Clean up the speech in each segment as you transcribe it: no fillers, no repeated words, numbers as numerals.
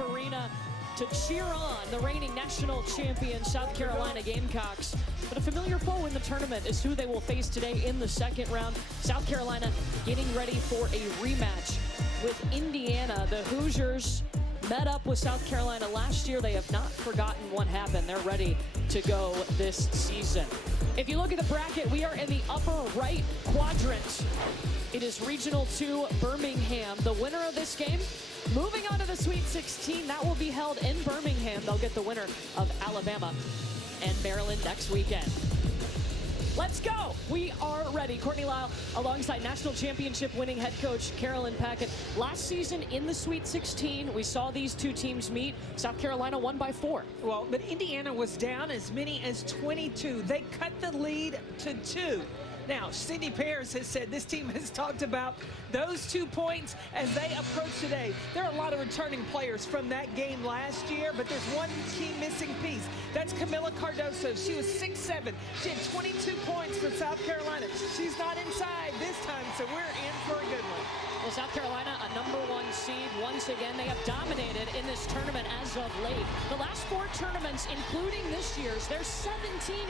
Arena to cheer on the reigning national champion South Carolina Gamecocks. But a familiar foe in the tournament is who they will face today in the second round. South Carolina getting ready for a rematch with Indiana. The Hoosiers met up with South Carolina last year. They have not forgotten what happened. They're ready to go this season. If you look at the bracket, we are in the upper right quadrant. It is Regional 2 Birmingham. The winner of this game moving on to the Sweet 16. That will be held in Birmingham. They'll get the winner of Alabama and Maryland next weekend. Let's go. We are ready. Courtney Lyle alongside national championship winning head coach Carolyn Packett. Last season in the Sweet 16, we saw these two teams meet. South Carolina won by 4. Well, but Indiana was down as many as 22. They cut the lead to 2. Now, Sydney Paris has said this team has talked about those 2 points as they approach today. There are a lot of returning players from that game last year, but there's one key missing piece. That's Camila Cardoso. She was 6'7". She had 22 points for South Carolina. She's not inside this time, so we're in for a good one. Well, South Carolina, a #1 seed. Once again, they have dominated in this tournament as of late. The last 4 tournaments, including this year's, they're 17-1.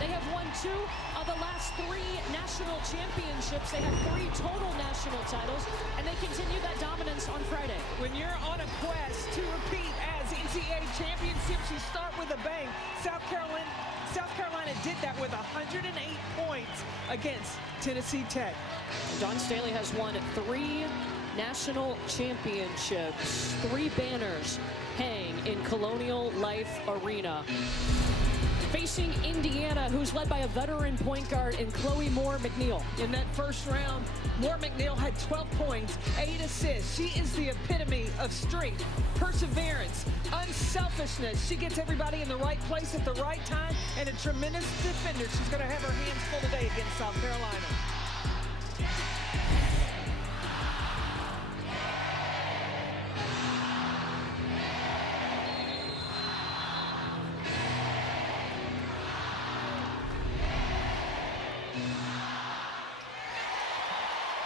They have won 2 of the last 3 national championships. They have 3 total national titles, and they continue that dominance on Friday. When you're on a quest to repeat as NCAA championships, you start with a bang. South Carolina did that with 108 points against Tennessee Tech. Dawn Staley has won 3 national championships. 3 banners hang in Colonial Life Arena. Facing Indiana, who's led by a veteran point guard in Chloe Moore McNeil. In that first round, Moore McNeil had 12 points, 8 assists. She is the epitome of strength, perseverance, unselfishness. She gets everybody in the right place at the right time, and a tremendous defender. She's going to have her hands full today against South Carolina.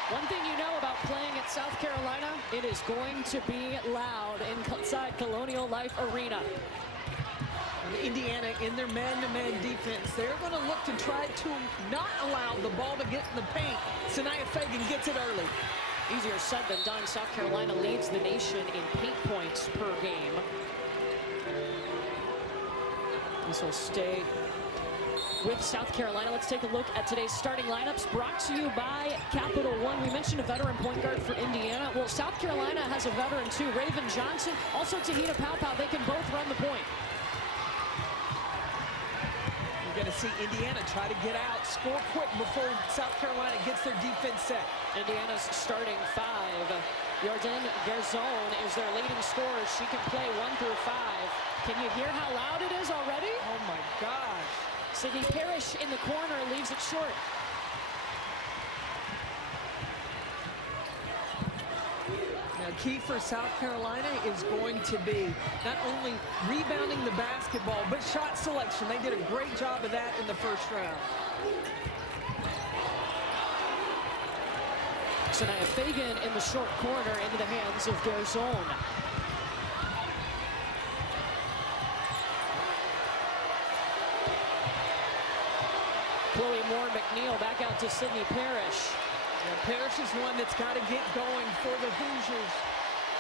One thing you know about playing at South Carolina, it is going to be loud inside Colonial Life Arena. And Indiana, in their man-to-man defense, they're going to look to try to not allow the ball to get in the paint. Sania Feagin gets it early. Easier said than done. South Carolina leads the nation in paint points per game. This will stay with South Carolina. Let's take a look at today's starting lineups, brought to you by Capital One. We mentioned a veteran point guard for Indiana. Well, South Carolina has a veteran too, Raven Johnson, also Tahita Paopao. They can both run the point. You're going to see Indiana try to get out, score quick before South Carolina gets their defense set. Indiana's starting 5. Jordan Garzon is their leading scorer. She can play 1 through 5. Can you hear how loud it is already? Oh my gosh. Sydney Parrish in the corner leaves it short. Now, key for South Carolina is going to be not only rebounding the basketball, but shot selection. They did a great job of that in the first round. Sania Feagin in the short corner into the hands of Garzon. Chloe Moore McNeil back out to Sydney Parrish. And Parrish is one that's got to get going for the Hoosiers.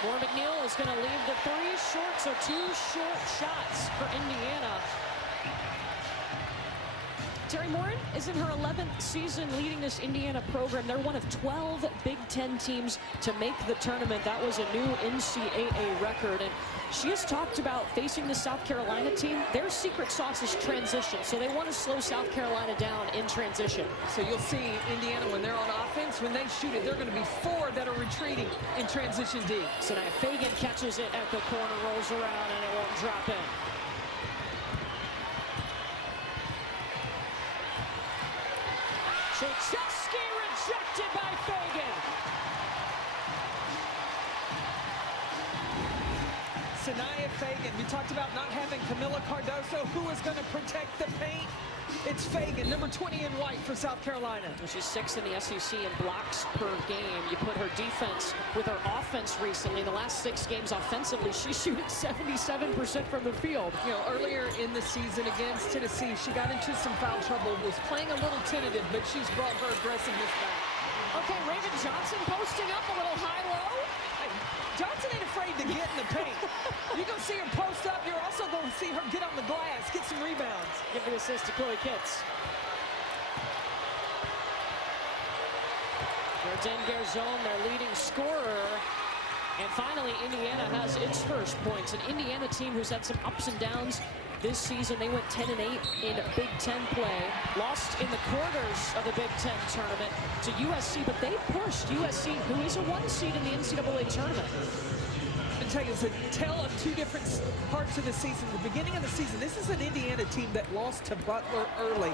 Moore McNeil is going to leave the 3 short, so 2 short shots for Indiana. Terry Morin is in her 11th season leading this Indiana program. They're one of 12 Big Ten teams to make the tournament. That was a new NCAA record. And she has talked about facing the South Carolina team. Their secret sauce is transition, so they want to slow South Carolina down in transition. So you'll see Indiana, when they're on offense, when they shoot it, they're going to be 4 that are retreating in transition D. Sania Feagin catches it at the corner, rolls around, and it won't drop in. Czeski rejected by Feagin. Sania Feagin, we talked about not having Camila Cardoso, who is going to protect the paint. It's Feagin, number 20 in white for South Carolina. She's 6th in the SEC in blocks per game. You put her defense with her offense recently. In the last 6 games offensively, she's shooting 77% from the field. You know, earlier in the season against Tennessee, she got into some foul trouble, was playing a little tentative, but she's brought her aggressiveness back. Okay, Raven Johnson posting up a little high-low. Johnson ain't afraid to get in the paint. You're going to see her post up. You're also going to see her get on the glass, get some rebounds. Give the assist to Chloe Kitts. Jordan Garzon, their leading scorer. And finally, Indiana has its first points. An Indiana team who's had some ups and downs this season. They went 10-8 in Big Ten play. Lost in the quarters of the Big Ten tournament to USC, but they pushed USC, who is a 1 seed in the NCAA tournament. I'll tell you, it's a tale of 2 different parts of the season. The beginning of the season, this is an Indiana team that lost to Butler early.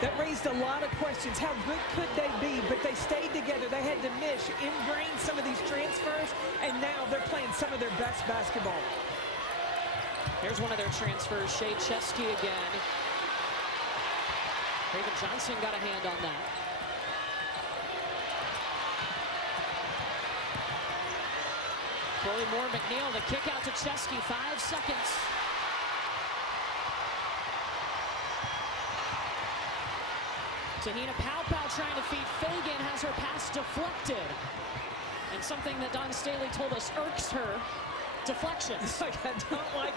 That raised a lot of questions. How good could they be? But they stayed together. They had to ingrain some of these transfers, and now they're playing some of their best basketball. Here's one of their transfers, Shea Chesky again. Raven Johnson got a hand on that. Chloe Moore McNeil, the kick out to Chesky, 5 seconds. Tahina Paopao trying to feed Feagin, has her pass deflected. And something that Dawn Staley told us irks her, deflections. Like, I don't like,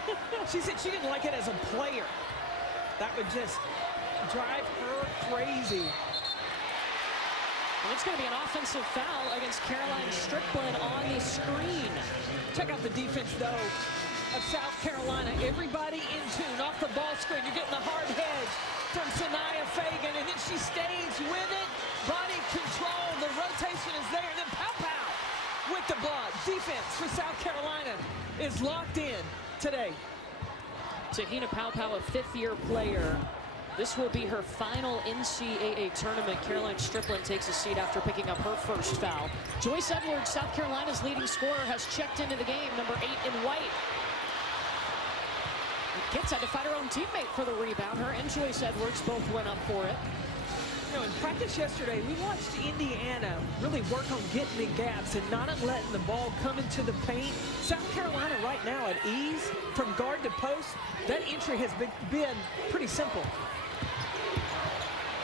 she said she didn't like it as a player. That would just drive her crazy. And it's going to be an offensive foul against Caroline Strickland on the screen. Check out the defense, though, of South Carolina. Everybody in tune off the ball screen. You're getting the hard hedge from Sania Feagin, and then she stays with it. Body control, the rotation is there, and then pow-pow with the block. Defense for South Carolina is locked in today. Tahina Paopao, a 5th-year player. This will be her final NCAA tournament. Caroline Strickland takes a seat after picking up her first foul. Joyce Edwards, South Carolina's leading scorer, has checked into the game, number 8 in white. Kitts had to fight her own teammate for the rebound. Her and Joyce Edwards both went up for it. You know, in practice yesterday, we watched Indiana really work on getting the gaps and not letting the ball come into the paint. South Carolina right now at ease from guard to post. That entry has been pretty simple.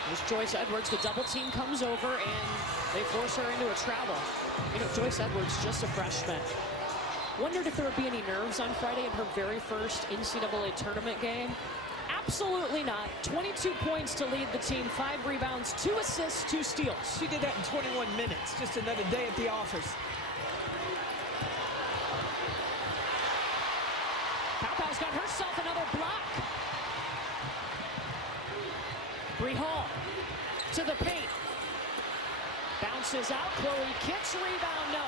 There's Joyce Edwards. The double team comes over and they force her into a travel. You know, Joyce Edwards, just a freshman. Wondered if there would be any nerves on Friday in her very first NCAA tournament game. Absolutely not. 22 points to lead the team, 5 rebounds, 2 assists, 2 steals. She did that in 21 minutes. Just another day at the office. Paopao's got herself another block. Bree Hall to the paint. Bounces out. Chloe Kitts, rebound, no.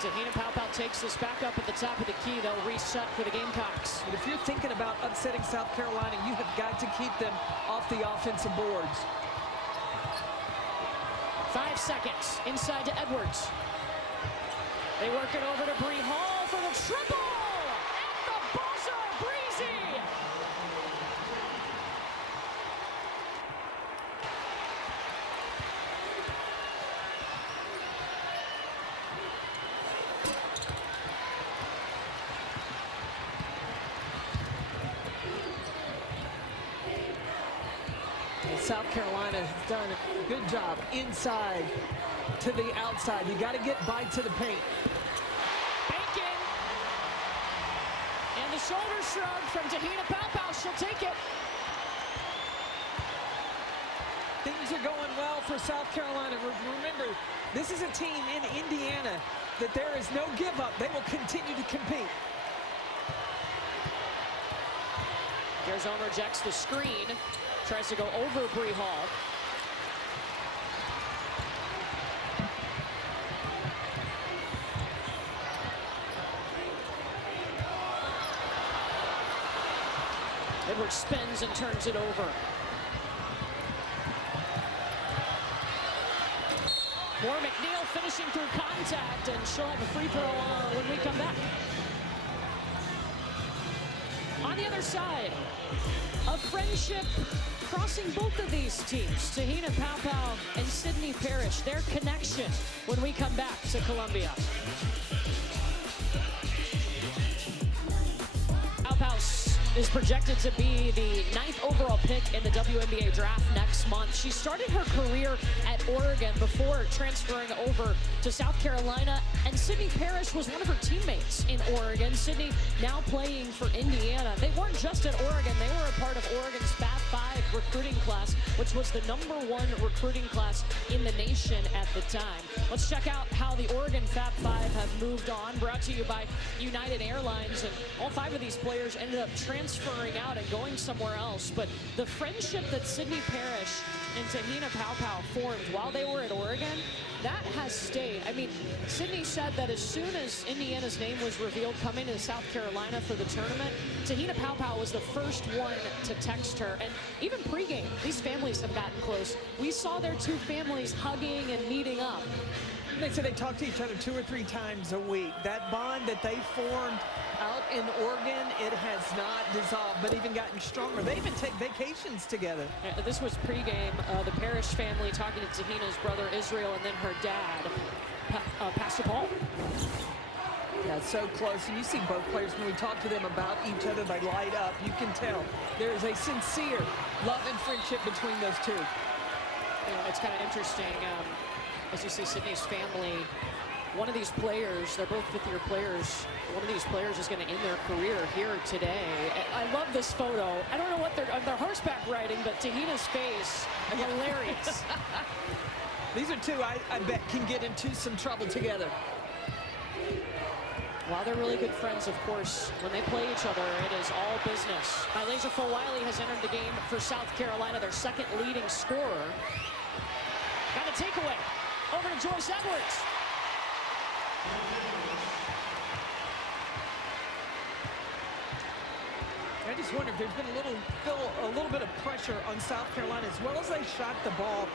Tahina Paopao takes this back up at the top of the key. They'll reset for the Gamecocks. But if you're thinking about upsetting South Carolina, you have got to keep them off the offensive boards. 5 seconds. Inside to Edwards. They work it over to Bree Hall for the triple! At the buzzer, Breezy! South Carolina has done a good job inside to the outside. You got to get by to the paint. Feagin. And the shoulder shrug from Tahina Paopao. She'll take it. Things are going well for South Carolina. Remember, this is a team in Indiana that there is no give up. They will continue to compete. Garzon rejects the screen. Tries to go over Bree Hall. Edwards spins and turns it over. Moore McNeil finishing through contact, and she'll have a free throw when we come back. On the other side, a friendship crossing both of these teams, Tahina Paopao and Sydney Parrish, their connection when we come back to Columbia. Paopao is projected to be the 9th overall pick in the WNBA draft next month. She started her career at Oregon before transferring over to South Carolina, and Sydney Parrish was one of her teammates in Oregon. Sydney now playing for Indiana. They weren't just at Oregon, they were a part of Oregon's Fab 5 recruiting class, which was the #1 recruiting class in the nation at the time. Let's check out how the Oregon Fab 5 have moved on, brought to you by United Airlines, and all 5 of these players ended up transferring out and going somewhere else. But the friendship that Sydney Parrish and Tahina Paopao formed while they were at Oregon, that has stayed. I mean, Sydney said that as soon as Indiana's name was revealed coming to South Carolina for the tournament, Tahina Paopao was the first one to text her. And even pregame, these families have gotten close. We saw their 2 families hugging and meeting up. They said they talk to each other 2 or 3 times a week. That bond that they formed out in Oregon, it has not dissolved, but even gotten stronger. They even take vacations together. Yeah, this was pregame. The Parrish family talking to Tahina's brother Israel and then her dad, Pastor Paul. Yeah, so close. And you see both players, when we talk to them about each other, they light up. You can tell there is a sincere love and friendship between those 2. You know, it's kind of interesting. As you see Sydney's family, one of these players, they're both 5th-year players, one of these players is going to end their career here today. I love this photo. I don't know what they're horseback riding, but Tahina's face, hilarious. These are 2 I bet can get into some trouble together. While they're really good friends, of course, when they play each other, it is all business. Laser Wiley has entered the game for South Carolina, their 2nd leading scorer. Got a takeaway. Over to Joyce Edwards. I just wonder if there's been a little bit of pressure on South Carolina, as well as they shot the ball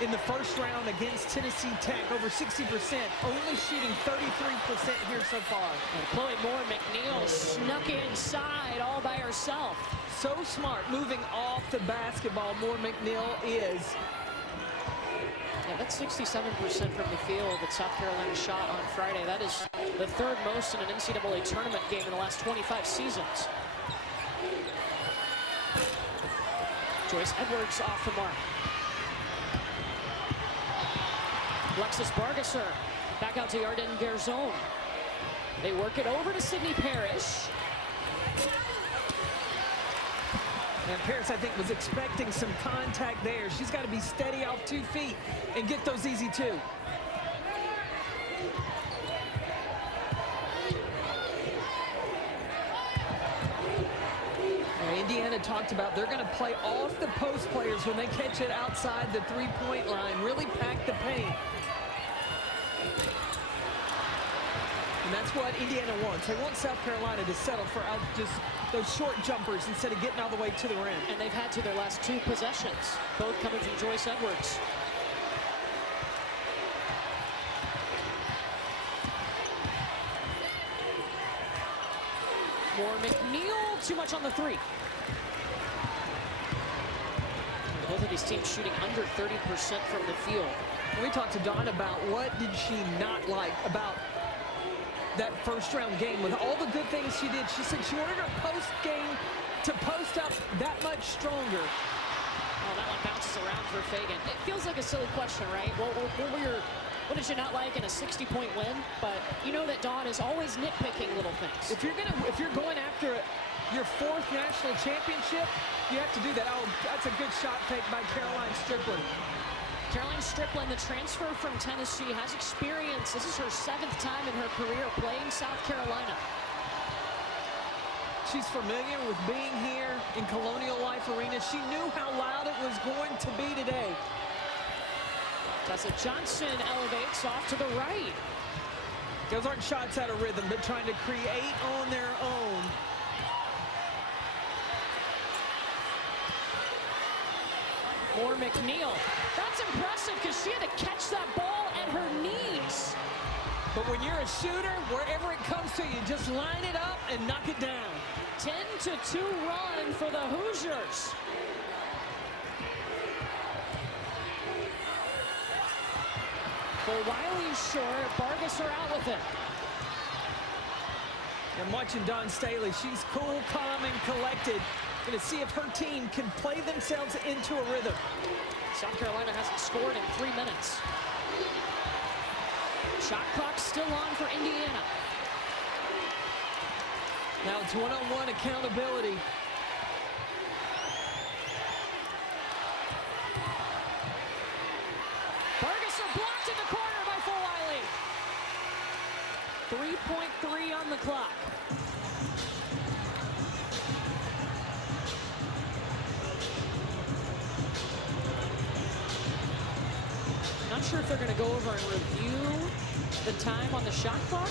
in the first round against Tennessee Tech, over 60%, only shooting 33% here so far. And Chloe Moore-McNeil snuck inside all by herself. So smart, moving off the basketball, Moore-McNeil is. Yeah, that's 67% from the field that South Carolina shot on Friday. That is the 3rd most in an NCAA tournament game in the last 25 seasons. Joyce Edwards off the mark. Alexis Bargasser back out to Yarden Garzone. They work it over to Sydney Parrish. And Parrish, I think, was expecting some contact there. She's got to be steady off 2 feet and get those easy 2. Indiana talked about they're going to play off the post players when they catch it outside the 3-point line, really pack the paint. And that's what Indiana wants. They want South Carolina to settle for just those short jumpers instead of getting all the way to the rim. And they've had to their last 2 possessions, both coming from Joyce Edwards. Moore-McNeil, too much on the 3. Both of these teams shooting under 30% from the field. We talked to Dawn about what did she not like about that first round game. With all the good things she did, she said she wanted her post game to post up that much stronger. Oh, that one bounces around for Feagin. It feels like a silly question, right? What did you not like in a 60-point win? But you know that Dawn is always nitpicking little things. If you're going after your 4th national championship, you have to do that. Oh, that's a good shot take by Caroline Strickland. Caroline Strickland, the transfer from Tennessee, has experience. This is her 7th time in her career playing South Carolina. She's familiar with being here in Colonial Life Arena. She knew how loud it was going to be today. Tessa Johnson elevates off to the right. Those aren't shots out of rhythm, but trying to create on their own. Moore-McNeil. That's impressive because she had to catch that ball at her knees. But But when you're a shooter, wherever it comes to you, just line it up and knock it down. 10-2 run for the Hoosiers. For Wiley's short, Vargas are out with it. And watching Dawn Staley, she's cool, calm, and collected. Going to see if her team can play themselves into a rhythm. South Carolina hasn't scored in 3 minutes. Shot clock still on for Indiana. Now it's one-on-one accountability. Vargas are blocked in the corner by Wiley. 3.3 on the clock. Not sure if they're going to go over and review the time on the shot clock.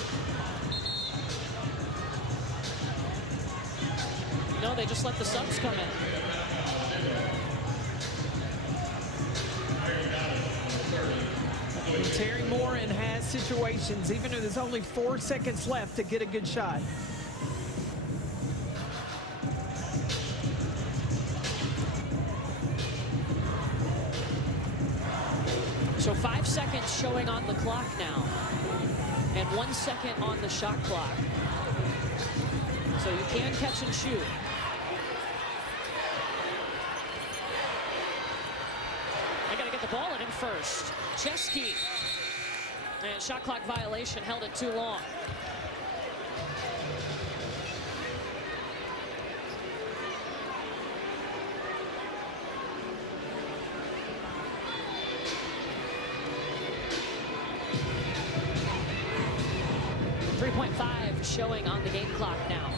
No, they just let the subs come in. Terry Morin has situations, even though there's only 4 seconds left to get a good shot. So 5 seconds showing on the clock now, and 1 second on the shot clock. So you can catch and shoot. They got to get the ball in him first. Chesky. And shot clock violation, held it too long. .5 showing on the game clock now.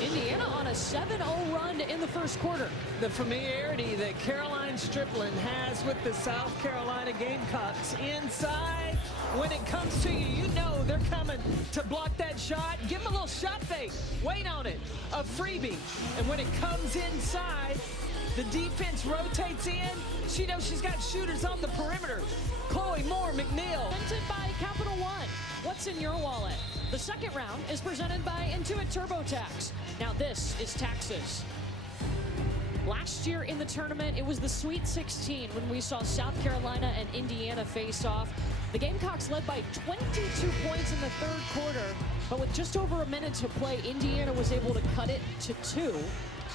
Indiana on a 7-0 run in the first quarter. The familiarity that Caroline Strickland has with the South Carolina Gamecocks inside. When it comes to you, you know they're coming to block that shot. Give them a little shot fake. Wait on it. A freebie. And when it comes inside, the defense rotates in. She knows she's got shooters on the perimeter. Chloe Moore McNeil. Presented by Capital One. What's in your wallet? The second round is presented by Intuit TurboTax. Now this is taxes. Last year in the tournament, it was the Sweet 16 when we saw South Carolina and Indiana face off. The Gamecocks led by 22 points in the third quarter, but with just over a minute to play, Indiana was able to cut it to 2.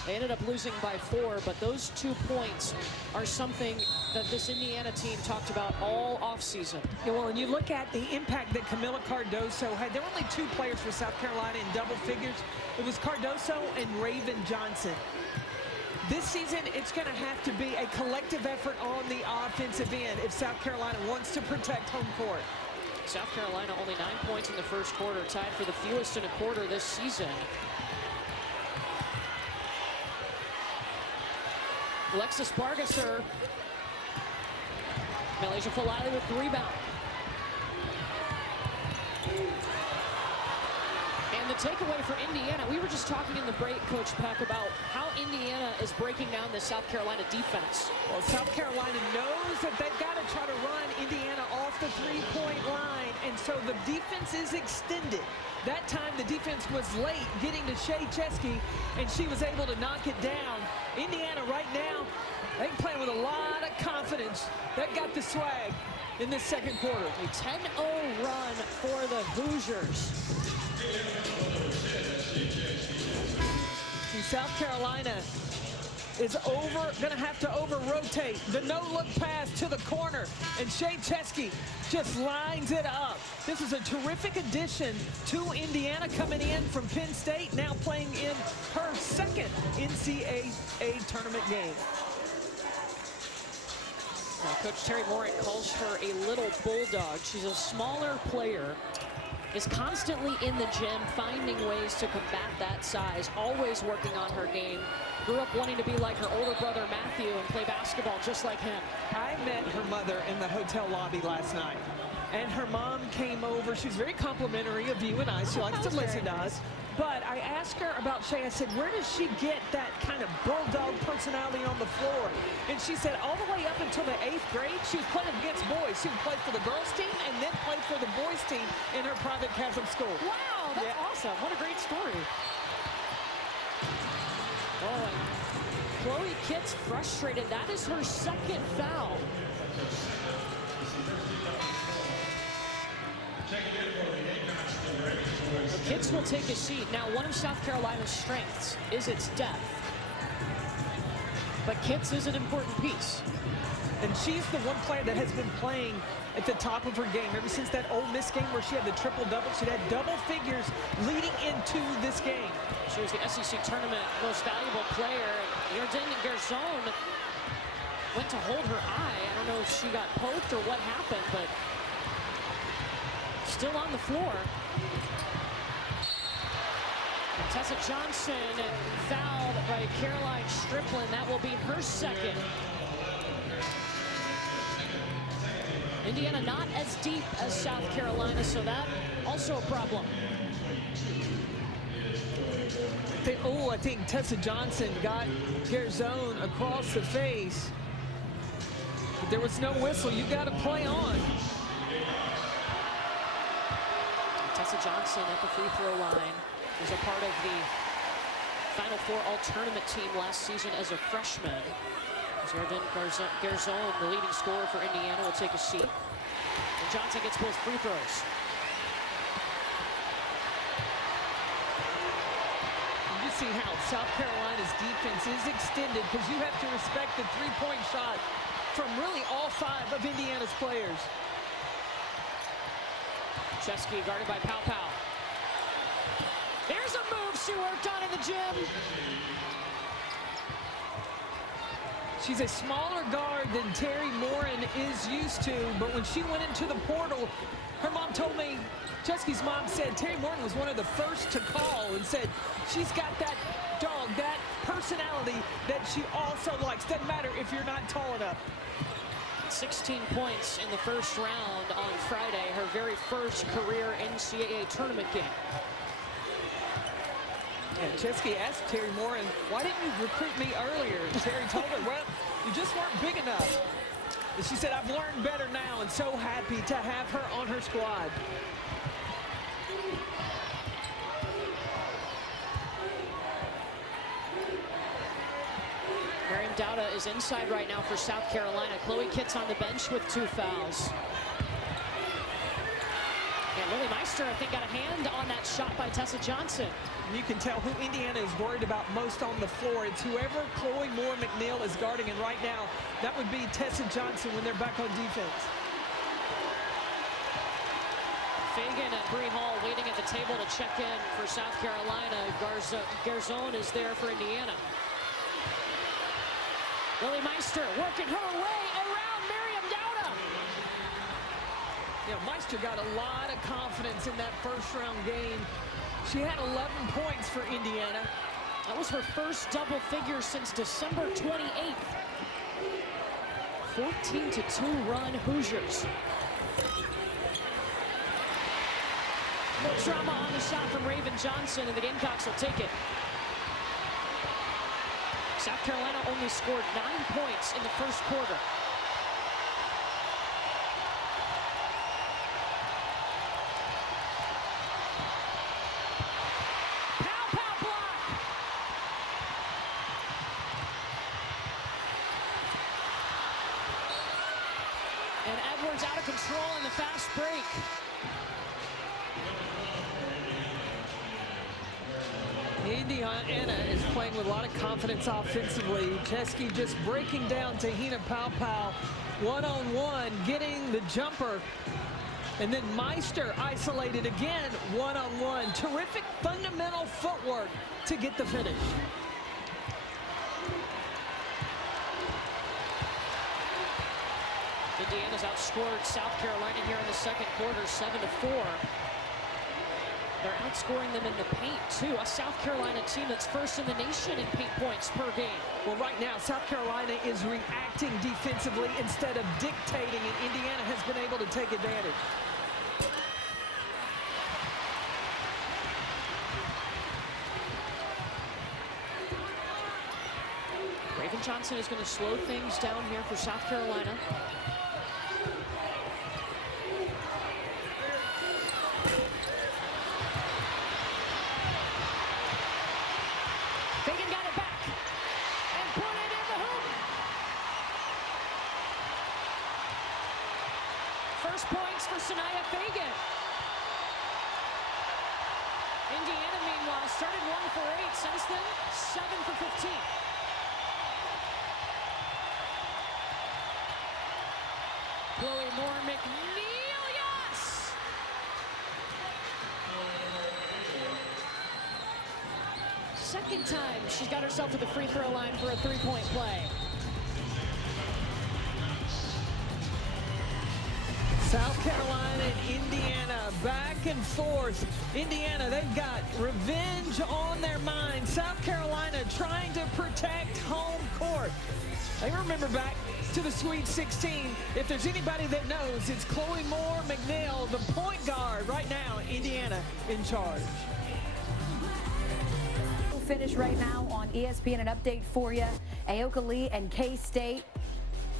They ended up losing by 4, but those 2 points are something that this Indiana team talked about all offseason. Yeah, well, and you look at the impact that Camila Cardoso had. There were only 2 players for South Carolina in double figures. It was Cardoso and Raven Johnson. This season, it's going to have to be a collective effort on the offensive end if South Carolina wants to protect home court. South Carolina only 9 points in the first quarter, tied for the fewest in a quarter this season. Alexis Bargasser. Malaysia Falali with the rebound. And the takeaway for Indiana, we were just talking in the break, Coach Peck, about how Indiana is breaking down the South Carolina defense. Well, South Carolina knows that they've got to try to run Indiana off the three-point line, and so the defense is extended. That time the defense was late getting to Shea Chesky, and she was able to knock it down. Indiana right now, they playing with a lot of confidence. They've got the swag in this second quarter. A 10-0 run for the Hoosiers. See, South Carolina is going to have to over-rotate. The no-look pass to the corner, and Shea Chesky just lines it up. This is a terrific addition to Indiana, coming in from Penn State, now playing in her second NCAA tournament game. Coach Terry Morin calls her a little bulldog. She's a smaller player, is constantly in the gym, finding ways to combat that size, always working on her game. Grew up wanting to be like her older brother Matthew and play basketball just like him. I met her mother in the hotel lobby last night, and her mom came over. She was very complimentary of you and I. She likes to listen to us. But I asked her about Shay. I said, where does she get that kind of bulldog personality on the floor? And she said all the way up until the 8th grade, she was playing against boys. She would play for the girls team and then play for the boys team in her private Catholic school. Wow, that's awesome. What a great story. Oh, Chloe Kitts frustrated. That is her 2nd foul. Kitts will take a seat. Now, one of South Carolina's strengths is its depth. But Kitts is an important piece. And she's the one player that has been playing at the top of her game ever since that Ole Miss game where she had the triple-double. She had double figures leading into this game. She was the SEC tournament most valuable player. Jordan Garzon went to hold her eye. I don't know if she got poked or what happened, but still on the floor. Tessa Johnson fouled by Caroline Strickland. That will be her 2nd. Indiana not as deep as South Carolina, so that also a problem. I think Tessa Johnson got Garzon across the face. But there was no whistle. You got to play on. Tessa Johnson at the free throw line was a part of the Final Four All-Tournament team last season as a freshman. Jordan Garzon, the leading scorer for Indiana, will take a seat. And Johnson gets both free throws. You see how South Carolina's defense is extended because you have to respect the three-point shot from really all 5 of Indiana's players. Chesky guarded by Pow Pow. There's a move she worked on in the gym. She's a smaller guard than Terry Morin is used to, but when she went into the portal, her mom told me, Chesky's mom said Terry Morin was one of the first to call and said she's got that dog, that personality that she also likes. Doesn't matter if you're not tall enough. 16 points in the first round on Friday, her very first career NCAA tournament game. And Chesky asked Terry Morin, why didn't you recruit me earlier? And Terry told her, well, you just weren't big enough. And she said, I've learned better now and so happy to have her on her squad. Miriam Dowda is inside right now for South Carolina. Chloe Kitts on the bench with 2 fouls. And Lily Meister, I think, got a hand on that shot by Tessa Johnson. You can tell who Indiana is worried about most on the floor. It's whoever Chloe Moore McNeil is guarding, and right now, that would be Tessa Johnson when they're back on defense. Feagin and Bree Hall waiting at the table to check in for South Carolina. Garzon is there for Indiana. Lily Meister working her way around Miriam Dowda. Yeah, Meister got a lot of confidence in that first round game. She had 11 points for Indiana. That was her first double figure since December 28th. 14-2 run Hoosiers. No drama on the shot from Raven Johnson, and the Gamecocks will take it. South Carolina only scored 9 points in the first quarter. And Edwards out of control in the fast break. Indiana is playing with a lot of confidence offensively. Chesky just breaking down Tahina Paopao one-on-one, getting the jumper. And then Meister isolated again one-on-one. Terrific fundamental footwork to get the finish. Indiana's outscored South Carolina here in the second quarter, 7-4. They're outscoring them in the paint, too. A South Carolina team that's first in the nation in paint points per game. Well, right now, South Carolina is reacting defensively instead of dictating, and Indiana has been able to take advantage. Johnson is going to slow things down here for South Carolina. Feagin got it back and put it in the hoop. First points for Sania Feagin. Indiana, meanwhile, started 1 for 8. Since then, 7 for 15. Chloe Moore McNeil, yes! Second time she's got herself to the free throw line for a three-point play. South Carolina and Indiana back and forth. Indiana, they've got revenge on their mind. South Carolina trying to protect home court. I remember back to the Sweet 16. If there's anybody that knows, it's Chloe Moore McNeil, the point guard. Right now, Indiana in charge. Finish right now on ESPN. An update for you. Aoka Lee and K-State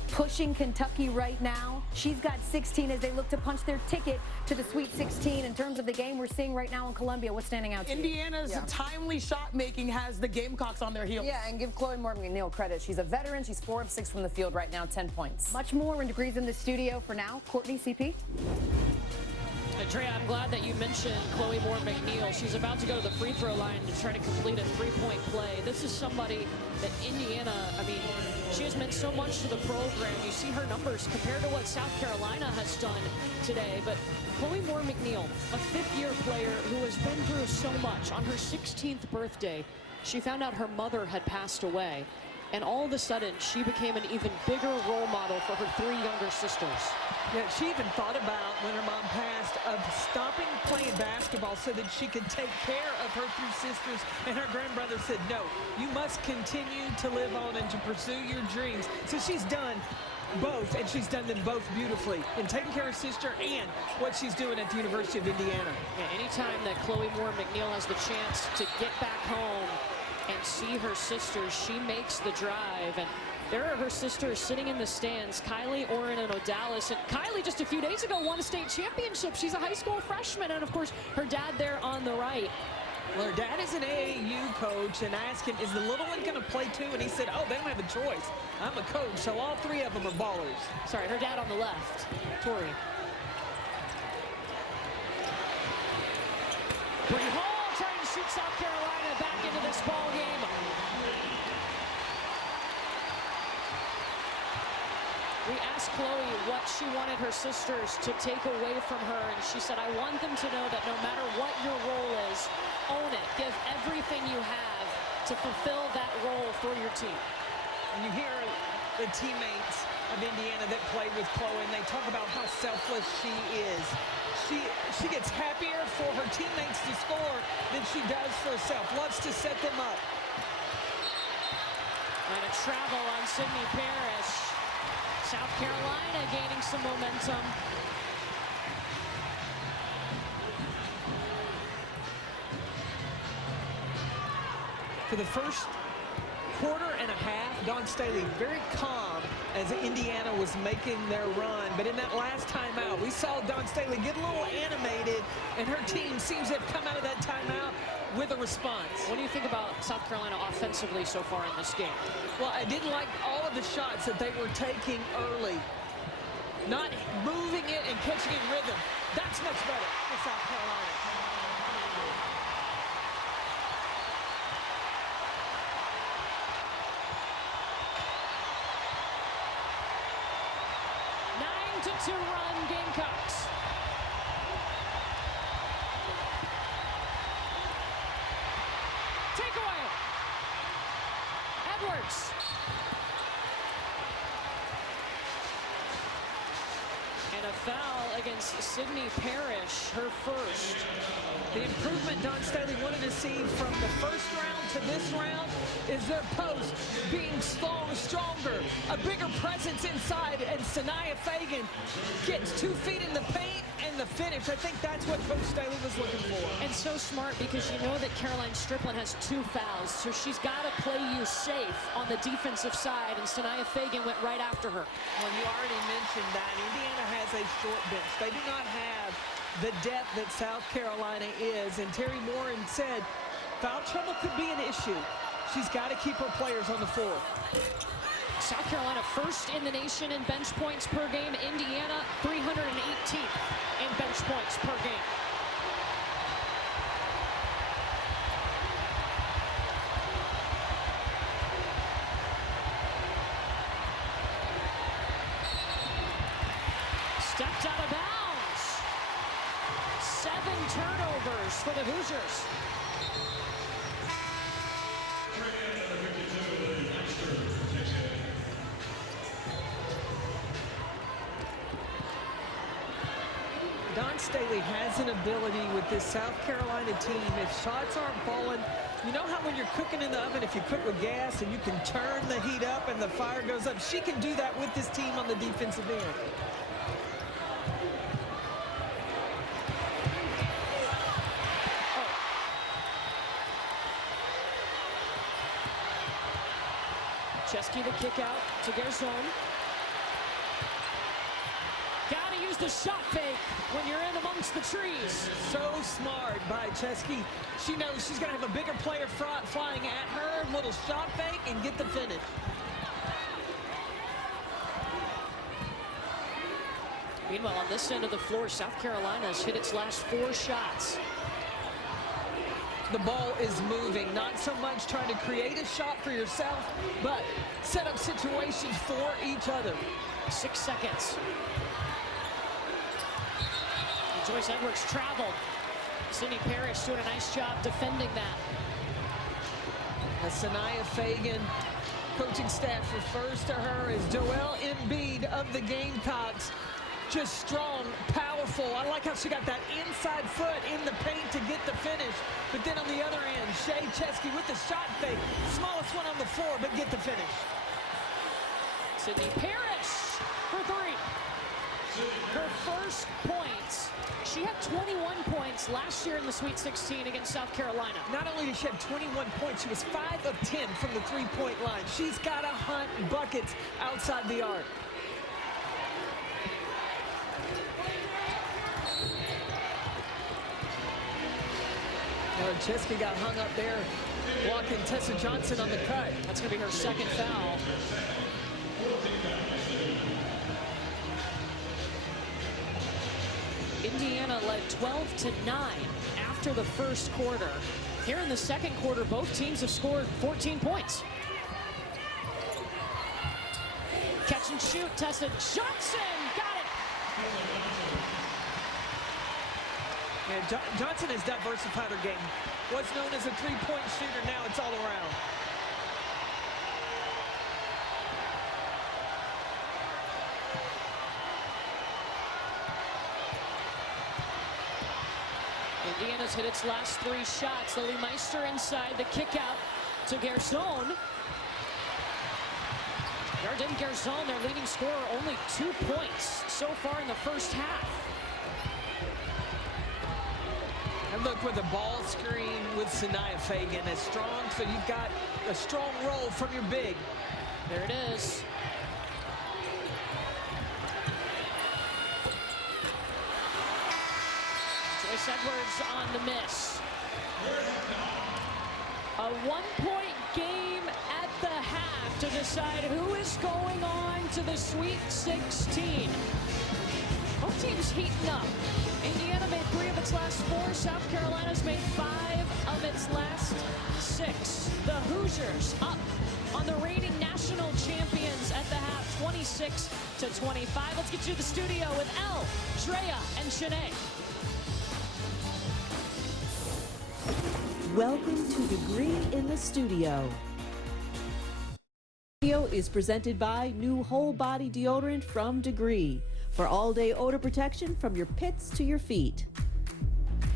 pushing Kentucky right now. She's got 16 as they look to punch their ticket to the Sweet 16. In terms of the game we're seeing right now in Columbia, what's standing out to you? Indiana's timely shot making has the Gamecocks on their heels. Yeah, and give Chloe Moore McNeil credit. She's a veteran. She's 4 of 6 from the field right now, 10 points. Much more in Degrees in the studio for now. Courtney, CP. Drea, I'm glad that you mentioned Chloe Moore McNeil. She's about to go to the free throw line to try to complete a three-point play. This is somebody that Indiana, I mean, she has meant so much to the program. You see her numbers compared to what South Carolina has done today. But Chloe Moore McNeil, a fifth-year player who has been through so much. On her 16th birthday, she found out her mother had passed away. And all of a sudden, she became an even bigger role model for her 3 younger sisters. Yeah, she even thought about, when her mom passed, of stopping playing basketball so that she could take care of her 3 sisters. And her grandbrother said, no, you must continue to live on and to pursue your dreams. So she's done both, and she's done them both beautifully in taking care of her sister and what she's doing at the University of Indiana. Yeah, anytime that Chloe Moore McNeil has the chance to get back home and see her sisters, she makes the drive. And there are her sisters sitting in the stands, Kylie, Oren, and Odalis. And Kylie, just a few days ago, won a state championship. She's a high school freshman. And, of course, her dad there on the right. Well, her dad is an AAU coach, and I asked him, is the little one going to play too? And he said, oh, they don't have a choice. I'm a coach, so all 3 of them are ballers. Sorry, her dad on the left, Tori. Bree Hall trying to shoot South Carolina back into this ball game. We asked Chloe what she wanted her sisters to take away from her, and she said, I want them to know that no matter what your role is, own it. Give everything you have to fulfill that role for your team. And you hear the teammates of Indiana that played with Chloe, and they talk about how selfless she is. She gets happier for her teammates to score than she does for herself. Loves to set them up. And a travel on Sydney Parrish. South Carolina gaining some momentum. For the first quarter and a half, Dawn Staley very calm as Indiana was making their run. But in that last timeout, we saw Dawn Staley get a little animated, and her team seems to have come out of that timeout with a response. What do you think about South Carolina offensively so far in this game? Well, I didn't like all of the shots that they were taking early. Not moving it and catching it in rhythm. That's much better for South Carolina. To run Gamecocks. Takeaway. Edwards. And a foul against Sydney Parrish, her first. The improvement Don Staley wanted to see from the first round to this round is their post being stronger, a bigger presence inside, and Sania Feagin gets 2 feet in the paint and the finish. I think that's what Coach Staley was looking for. And so smart because you know that Caroline Strickland has 2 fouls, so she's got to play you safe on the defensive side, and Sania Feagin went right after her. Well, you already mentioned that Indiana has a short bench. They do not have the depth that South Carolina is, and Terry Morin said foul trouble could be an issue. She's got to keep her players on the floor. South Carolina first in the nation in bench points per game. Indiana 318th in bench points per game. Stepped out of bounds. 7 turnovers for the Hoosiers. Don Staley has an ability with this South Carolina team. If shots aren't falling, you know how when you're cooking in the oven, if you cook with gas and you can turn the heat up and the fire goes up, she can do that with this team on the defensive end. Chesky the kick out to Garzon. Gotta use the shot fake when you're in amongst the trees. So smart by Chesky. She knows she's gonna have a bigger player flying at her, little shot fake, and get the finish. Meanwhile, on this end of the floor, South Carolina has hit its last 4 shots. The ball is moving, not so much trying to create a shot for yourself, but set up situations for each other. 6 seconds. And Joyce Edwards traveled. Sydney Parrish doing a nice job defending that. Sania Feagin, coaching staff refers to her as Joel Embiid of the Gamecocks. Just strong, powerful. I like how she got that inside foot in the paint to get the finish. But then on the other end, Shea Chesky with the shot fake. Smallest one on the floor, but get the finish. Sydney Parrish for 3. Her first points. She had 21 points last year in the Sweet 16 against South Carolina. Not only did she have 21 points, she was 5 of 10 from the 3-point line. She's got to hunt buckets outside the arc. Chesky got hung up there, blocking Tessa Johnson on the cut. That's going to be her 2nd foul. Indiana led 12-9 after the first quarter. Here in the second quarter, both teams have scored 14 points. Catch and shoot, Tessa Johnson, got it. Yeah, Johnson has diversified her game. What's known as a 3-point shooter, now it's all around. Indiana's hit its last 3 shots. Lily Meister inside, the kick out to Garzon. Yarden Garzon, their leading scorer, only 2 points so far in the first half. And look with the ball screen with Sania Feagin is strong, so you've got a strong roll from your big. There it is. Joyce Edwards on the miss. A 1-point game at the half to decide who is going on to the Sweet 16. Both teams heating up. Indiana made 3 of its last 4. South Carolina's made 5 of its last 6. The Hoosiers up on the reigning national champions at the half, 26-25. Let's get you to the studio with Elle, Drea, and Shanae. Welcome to Degree in the Studio. Studio is presented by new whole body deodorant from Degree for all-day odor protection from your pits to your feet.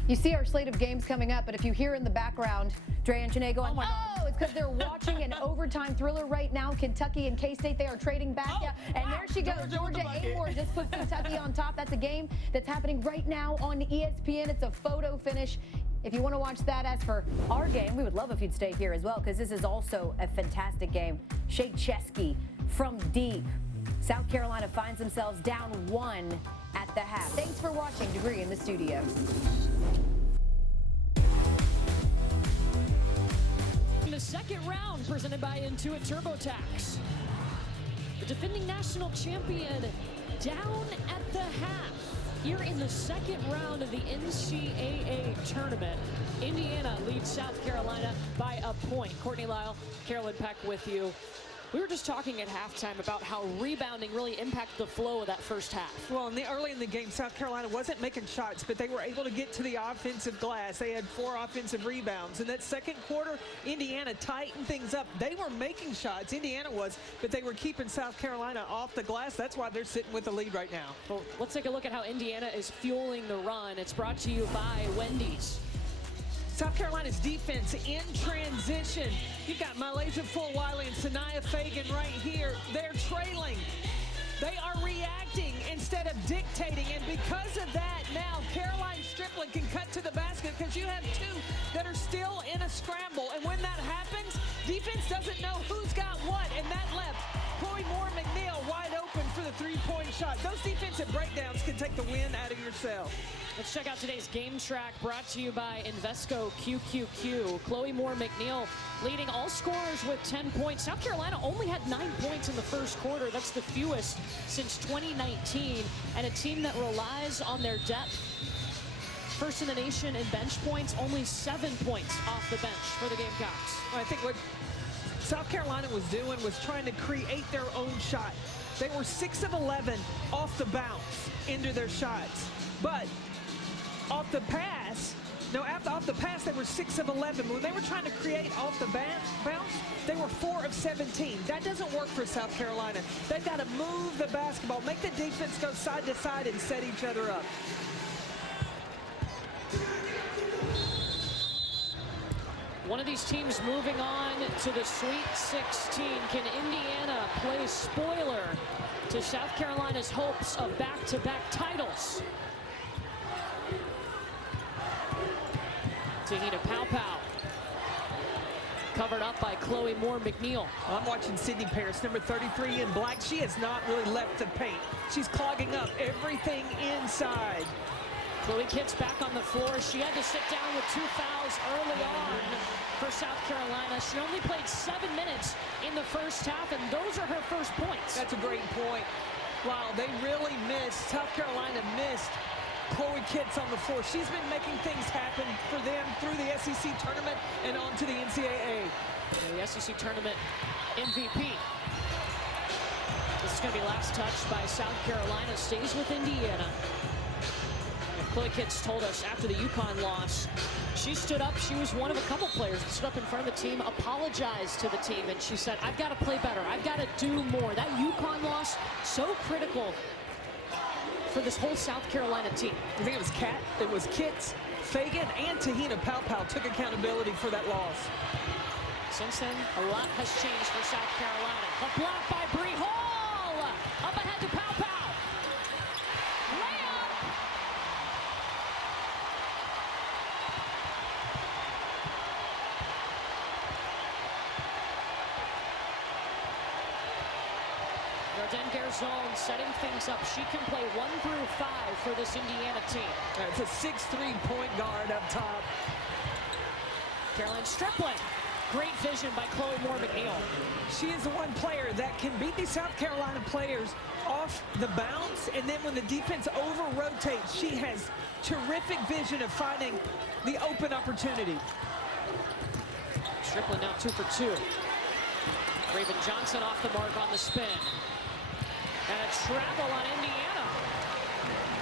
You see our slate of games coming up, but if you hear in the background Dre and Janae going, oh, it's because they're watching an overtime thriller right now. Kentucky and K-State, they are trading back. And there she goes. Georgia Amore just puts Kentucky on top. That's a game that's happening right now on ESPN. It's a photo finish. If you want to watch that, as for our game, we would love if you'd stay here as well, because this is also a fantastic game. Shea Chesky from deep. South Carolina finds themselves down 1 at the half. Thanks for watching. Degree in the studio. The second round presented by Intuit TurboTax. The defending national champion down at the half. Here in the second round of the NCAA tournament, Indiana leads South Carolina by a point. Courtney Lyle, Carolyn Peck with you. We were just talking at halftime about how rebounding really impacted the flow of that first half. Well, early in the game, South Carolina wasn't making shots, but they were able to get to the offensive glass. They had 4 offensive rebounds. In that second quarter, Indiana tightened things up. They were making shots, Indiana was, but they were keeping South Carolina off the glass. That's why they're sitting with the lead right now. Well, let's take a look at how Indiana is fueling the run. It's brought to you by Wendy's. South Carolina's defense in transition. You've got Malaysia Fulwiley and Sania Feagin right here. They're trailing. They are reacting instead of dictating, and because of that, now Caroline Strickland can cut to the basket because you have 2 that are still in a scramble, and when that happens, defense doesn't know who's got what, and that left Chloe Moore-McNeil wide open for the 3-point shot. Those defensive breakdowns can take the wind out of your sail. Let's check out today's game track brought to you by Invesco QQQ. Chloe Moore-McNeil leading all scorers with 10 points. South Carolina only had 9 points in the first quarter. That's the fewest since 2019. And a team that relies on their depth. First in the nation in bench points, only 7 points off the bench for the Gamecocks. I think what South Carolina was doing was trying to create their own shot. They were 6 of 11 off the bounce into their shots. But off the pass, off the pass, they were 6 of 11. When they were trying to create off the bounce, they were 4 of 17. That doesn't work for South Carolina. They've got to move the basketball, make the defense go side to side and set each other up. One of these teams moving on to the Sweet 16. Can Indiana play spoiler to South Carolina's hopes of back-to-back titles? Tahina Paopao, covered up by Chloe Moore-McNeil. I'm watching Sydney Paris, number 33 in black. She has not really left the paint. She's clogging up everything inside. Chloe Kitt's back on the floor. She had to sit down with 2 fouls early on for South Carolina. She only played 7 minutes in the first half, and those are her first points. That's a great point. Wow, they really missed. South Carolina missed Chloe Kitt's on the floor. She's been making things happen for them through the SEC tournament and on to the NCAA. The SEC tournament MVP. This is going to be last touched by South Carolina. Stays with Indiana. Chloe Kitts told us after the UConn loss, she stood up. She was one of a couple players that stood up in front of the team, apologized to the team, and she said, I've got to play better. I've got to do more. That UConn loss, so critical for this whole South Carolina team. I think it was Kitts, Feagin, and Tahina Paopao took accountability for that loss. Since then, a lot has changed for South Carolina. A block by Bree Hall. Up ahead to Paopao. Layup. Jordan Garzon setting things up. She can play 1 through 5 for this Indiana team. It's a 6'3" point guard up top. Caroline Strickland. Great vision by Chloe Moore-McNeil. She is the one player that can beat these South Carolina players off the bounce, and then when the defense over-rotates, she has terrific vision of finding the open opportunity. Strickland now 2 for 2. Raven Johnson off the mark on the spin. And a travel on Indiana.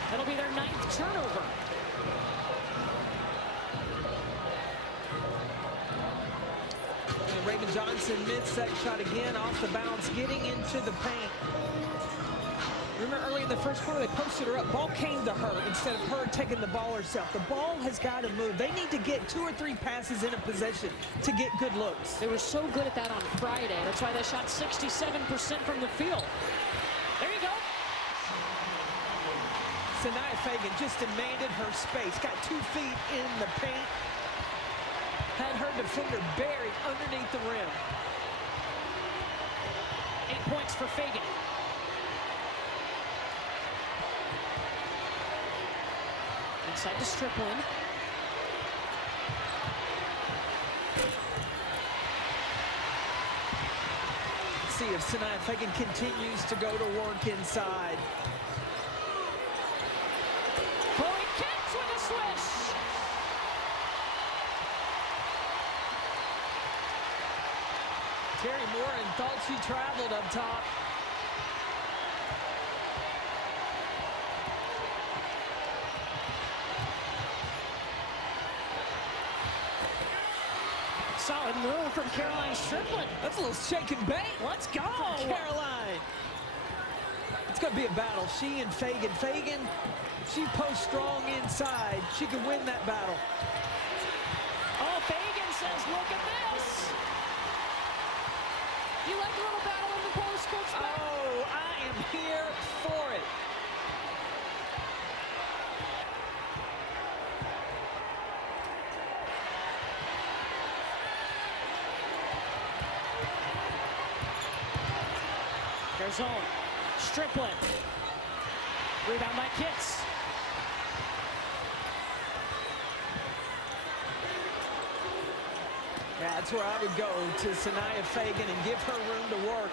That'll be their 9th turnover. And Raven Johnson missed that shot again off the bounce, getting into the paint. Remember early in the first quarter, they posted her up. Ball came to her instead of her taking the ball herself. The ball has got to move. They need to get 2 or 3 passes in a possession to get good looks. They were so good at that on Friday. That's why they shot 67% from the field. There you go. Sania Feagin just demanded her space. Got 2 feet in the paint. Had her defender buried underneath the rim. 8 points for Feagin. Inside to Strickland. See if Sania Feagin continues to go to work inside. Chloe Kitts with a swish. Terry Moran thought she traveled up top. Solid move from Caroline Strickland. That's a little shake and bake. Let's go. From Caroline. It's going to be a battle. She and Feagin. Feagin, she posts strong inside. She can win that battle. Oh, Feagin says, look at this. You like a little battle in the post, Coach Beck? Oh, I am here for it. Zone. Strickland. Rebound by Kitts. Yeah, that's where I would go, to Sania Feagin and give her room to work.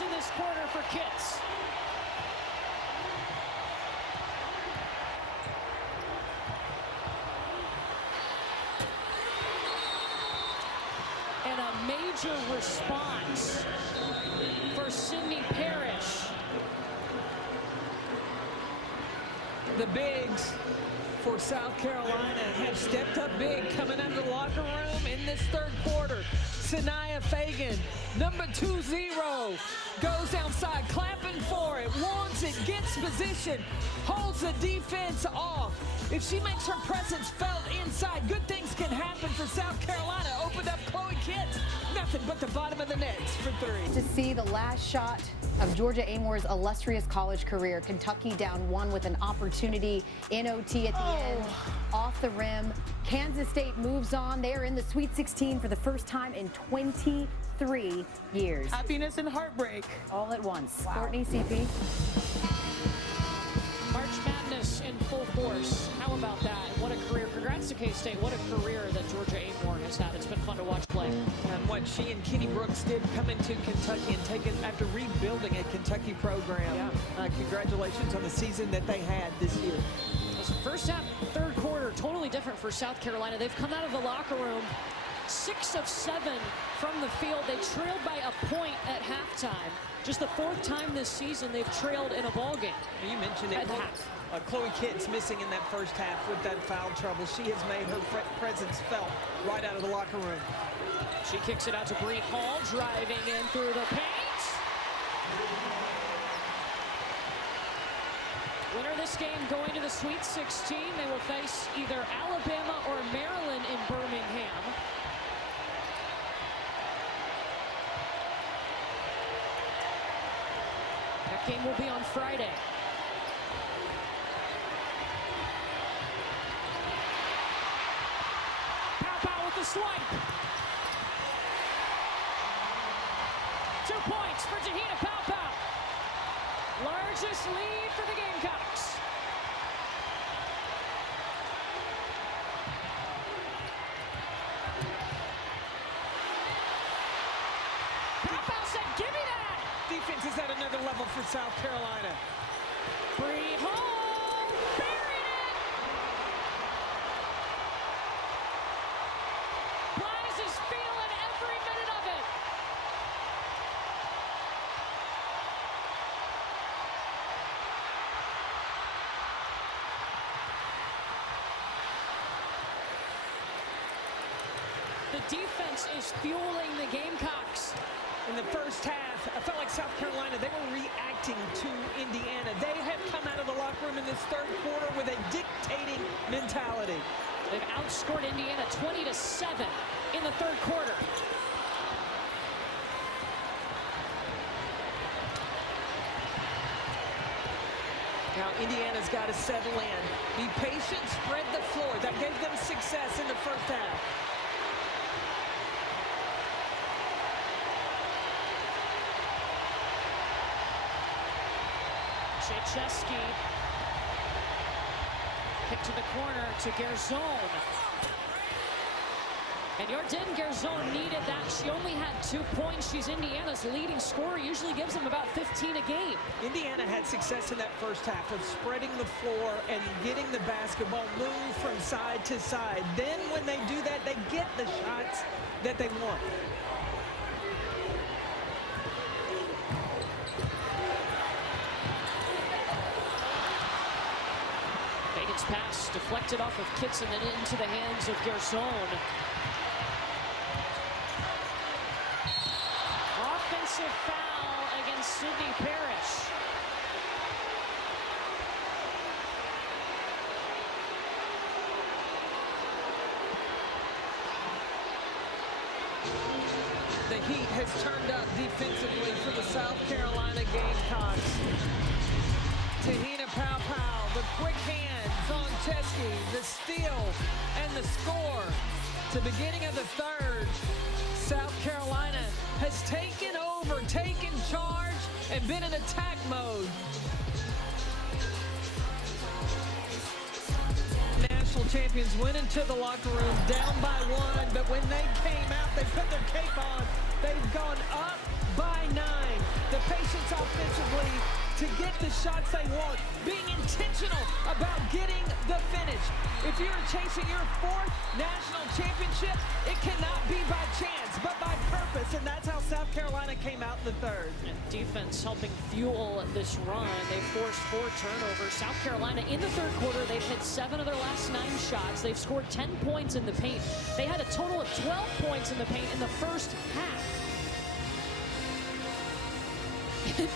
In this quarter for Kitts. And a major response for Sydney Parrish. The bigs for South Carolina have stepped up big coming out of the locker room in this third quarter. Sania Feagin, number 2-0, goes outside, clapping for it, wants it, gets position, holds the defense off. If she makes her presence felt inside, good things can happen for South Carolina. Opened up Chloe Kitts, nothing but the bottom of the net for 3. To see the last shot of Georgia Amoor's illustrious college career. Kentucky down 1 with an opportunity in OT at the end, off the rim. Kansas State moves on. They are in the Sweet 16 for the first time in 23 years. Happiness and heartbreak. All at once. Wow. Courtney, CP. March Madness in full force. How about that? What a career. Congrats to K-State. What a career that Georgia Amoor has had. It's been fun to watch play. And what she and Kenny Brooks did coming to Kentucky and taking after rebuilding a Kentucky program. Yeah. Congratulations on the season that they had this year. First half, third quarter, totally different for South Carolina. They've come out of the locker room 6 of 7 from the field. They trailed by a point at halftime. Just the 4th time this season they've trailed in a ball game. You mentioned it. Chloe Kitts missing in that first half with that foul trouble. She has made her presence felt right out of the locker room. She kicks it out to Bree Hall, driving in through the paint. Winner this game going to the Sweet 16. They will face either Alabama or Maryland in Birmingham. That game will be on Friday. Pow with the swipe. 2 points for Jahina Pow. Largest lead for the Gamecocks. Pow said, give me that. Defense is at another level for South Carolina. Bree Hall buried it. Blythe is feeling every minute of defense is fueling the Gamecocks. In the first half, I felt like South Carolina, they were reacting to Indiana. They have come out of the locker room in this third quarter with a dictating mentality. They've outscored Indiana 20-7 in the third quarter. Now Indiana's got to settle in. Be patient, spread the floor. That gave them success in the first half. Krzyzewski. Kick to the corner to Gerzon. And Jordan Gerzon needed that. She only had 2 points. She's Indiana's leading scorer. Usually gives them about 15 a game. Indiana had success in that first half of spreading the floor and getting the basketball move from side to side. Then when they do that, they get the shots that they want. Feagin's pass deflected off of Kitson and into the hands of Gerzon. Offensive foul against Sydney Parrish. The heat has turned up defensively for the South Carolina Gamecocks. Tahina Pow, the quick hands on Chesky, the steal, and the score. To the beginning of the third, South Carolina has taken over, taken charge, and been in attack mode. National champions went into the locker room down by 1, but when they came out, they put their cape on. They've gone up by 9. The patience offensively to get the shots they want, being intentional about getting the finish. If you're chasing your 4th national championship, it cannot be by chance, but by purpose, and that's how South Carolina came out in the third. And defense helping fuel this run. They forced 4 turnovers. South Carolina in the third quarter, they've hit 7 of their last 9 shots. They've scored 10 points in the paint. They had a total of 12 points in the paint in the first half.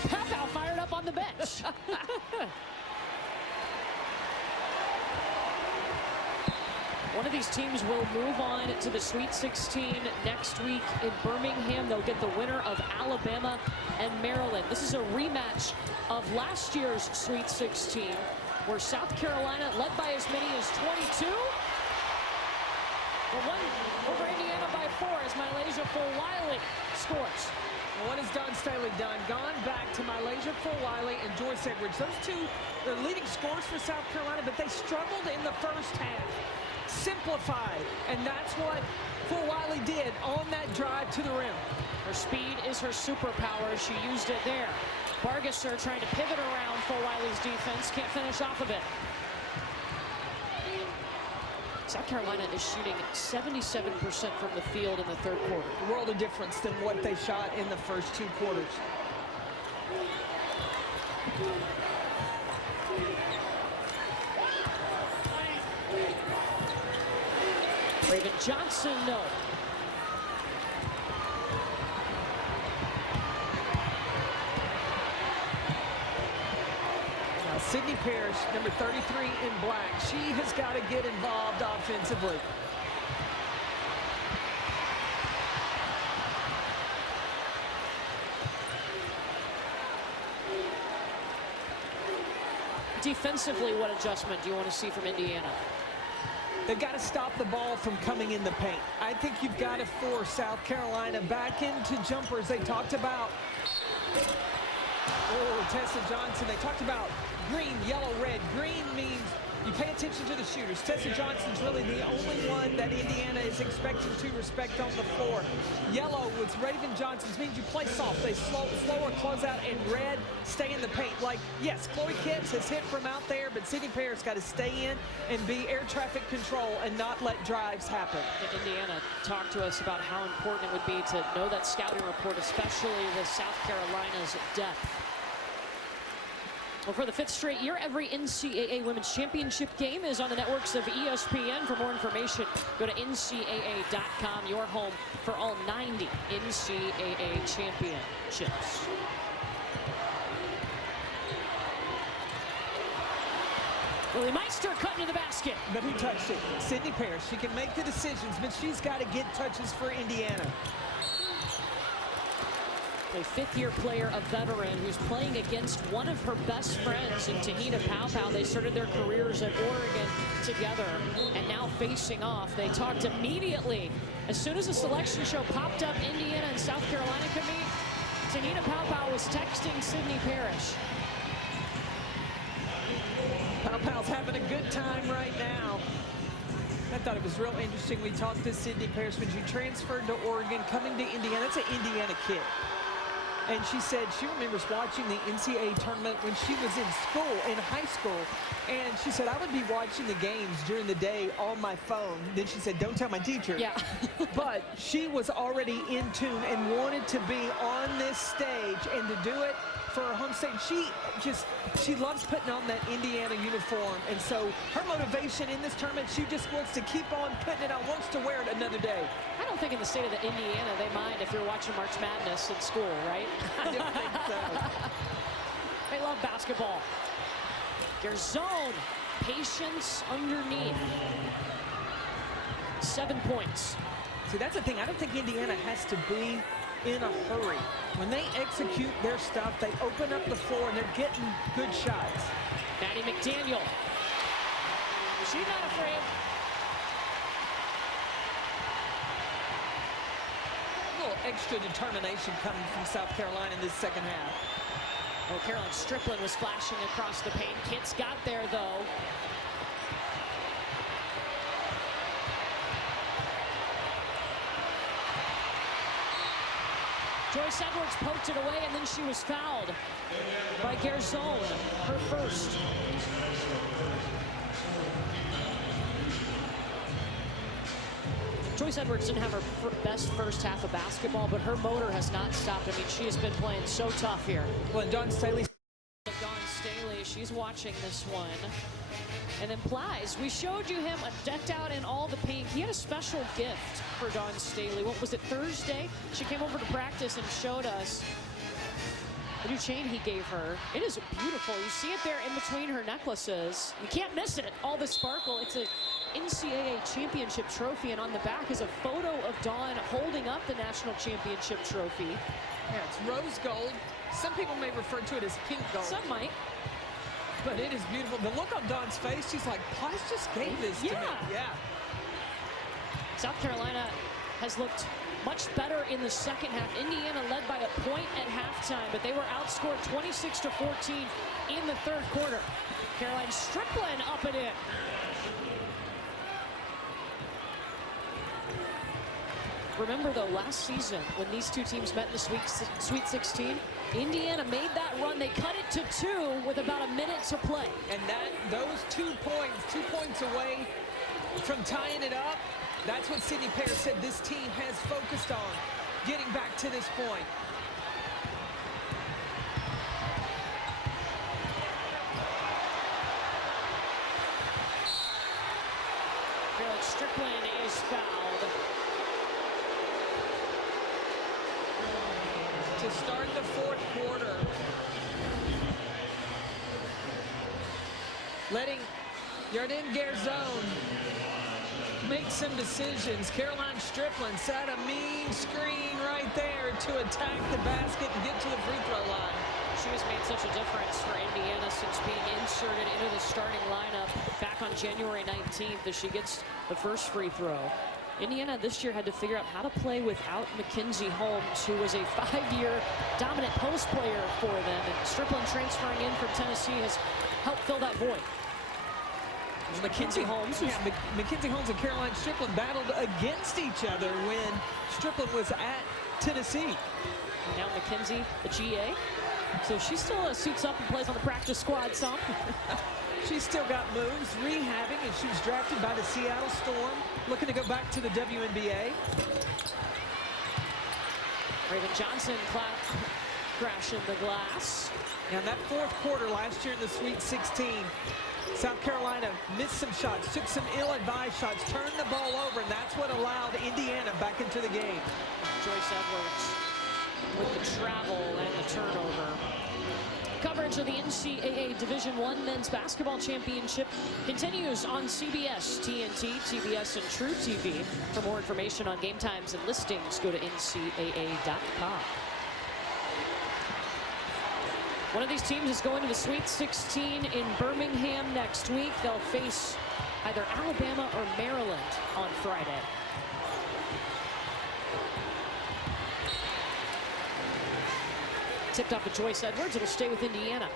Papow fired up on the bench. One of these teams will move on to the Sweet 16 next week in Birmingham. They'll get the winner of Alabama and Maryland. This is a rematch of last year's Sweet 16, where South Carolina led by as many as 22. But won over Indiana by 4 as Malaysia Fulwiley scores. What has Dawn Staley done? Gone back to Malaysia Fulwiley and Joyce Edwards. Those two are leading scorers for South Carolina, but they struggled in the first half. Simplified, and that's what Fulwiley did on that drive to the rim. Her speed is her superpower. She used it there. Bargesser trying to pivot around Fulwiley's defense. Can't finish off of it. South Carolina is shooting 77% from the field in the third quarter. A world of difference than what they shot in the first 2 quarters. Raven Johnson, no. Now, Sydney Parrish, number 33 in black, she has got to get involved offensively. Defensively, what adjustment do you want to see from Indiana? They've got to stop the ball from coming in the paint. I think you've got to force South Carolina back into jumpers. They talked about, Tessa Johnson. They talked about green, yellow, red. Green means you pay attention to the shooters. Tessa Johnson's really the only one that Indiana is expecting to respect on the floor. Yellow with Raven Johnson's means you play soft. They slower closeout, and red, stay in the paint. Like, yes, Chloe Kitts has hit from out there, but Sydney Parrish got to stay in and be air traffic control and not let drives happen. Indiana talked to us about how important it would be to know that scouting report, especially with South Carolina's depth. Well, for the 5th straight year, every NCAA Women's Championship game is on the networks of ESPN. For more information, go to ncaa.com, your home for all 90 NCAA championships. Lily Meister cutting to the basket. But who touched it? Sydney Parrish. She can make the decisions, but she's got to get touches for Indiana. A 5th-year player, a veteran, who's playing against one of her best friends in Tahina Paopao. They started their careers at Oregon together, and now facing off. They talked immediately. As soon as the selection show popped up, Indiana and South Carolina could meet, Tahina Paopao was texting Sydney Parrish. Paopao's having a good time right now. I thought it was real interesting. We talked to Sydney Parrish when she transferred to Oregon, coming to Indiana. That's an Indiana kid. And she said she remembers watching the NCAA tournament when she was in school, in high school. And she said, I would be watching the games during the day on my phone. Then she said, don't tell my teacher. Yeah. But she was already in tune and wanted to be on this stage, and to do it for her home state. She loves putting on that Indiana uniform. And so her motivation in this tournament, she just wants to keep on putting it on, wants to wear it another day. I don't think in the state of Indiana they mind if you're watching March Madness in school, right? I don't think so. They love basketball. Garzone, patience underneath. 7 points. See, that's the thing. I don't think Indiana has to be in a hurry. When they execute their stuff, they open up the floor and they're getting good shots. Maddie McDaniel. She's not afraid. A little extra determination coming from South Carolina in this second half. Oh, Caroline Strickland was flashing across the paint. Kitts got there, though. Joyce Edwards poked it away, and then she was fouled by Garzone, her first. Joyce Edwards didn't have her best first half of basketball, but her motor has not stopped. I mean, she has been playing so tough here. Well, and Dawn Staley. She's watching this one. And then Plies, we showed you him decked out in all the pink. He had a special gift for Dawn Staley. What was it, Thursday? She came over to practice and showed us the new chain he gave her. It is beautiful. You see it there in between her necklaces. You can't miss it. All the sparkle. It's a NCAA championship trophy, and on the back is a photo of Dawn holding up the national championship trophy. Yeah, it's rose gold. Some people may refer to it as pink gold. Some might. But it is beautiful. The look on Dawn's face, she's like, Plies just gave this to me. Yeah. South Carolina has looked much better in the second half. Indiana led by a point at halftime, but they were outscored 26-14 in the third quarter. Caroline Strickland up and in. Remember, though, last season when these two teams met in the Sweet 16, Indiana made that run. They cut it to 2 with about a minute to play. And those 2 points away from tying it up, that's what Sydney Parrish said this team has focused on, getting back to this point. Caroline Strickland is fouled. To start the fourth quarter, letting Yarden Garzone make some decisions. Caroline Strickland set a mean screen right there to attack the basket and get to the free throw line. She has made such a difference for Indiana since being inserted into the starting lineup back on January 19th as she gets the first free throw. Indiana this year had to figure out how to play without Mackenzie Holmes, who was a 5-year dominant post player for them. And Strickland transferring in from Tennessee has helped fill that void. Mackenzie Holmes. Mackenzie Holmes and Caroline Strickland battled against each other when Strickland was at Tennessee. And now Mackenzie, the GA. So she still suits up and plays on the practice squad some. She's still got moves, rehabbing, and she was drafted by the Seattle Storm, looking to go back to the WNBA. Raven Johnson crashing the glass. Now, in that fourth quarter last year in the Sweet 16, South Carolina missed some shots, took some ill-advised shots, turned the ball over, and that's what allowed Indiana back into the game. Joyce Edwards with the travel and the turnover. Coverage of the NCAA Division I Men's Basketball Championship continues on CBS, TNT, TBS, and True TV. For more information on game times and listings, go to ncaa.com. One of these teams is going to the Sweet 16 in Birmingham next week. They'll face either Alabama or Maryland on Friday. Tipped off to Joyce Edwards. It'll stay with Indiana.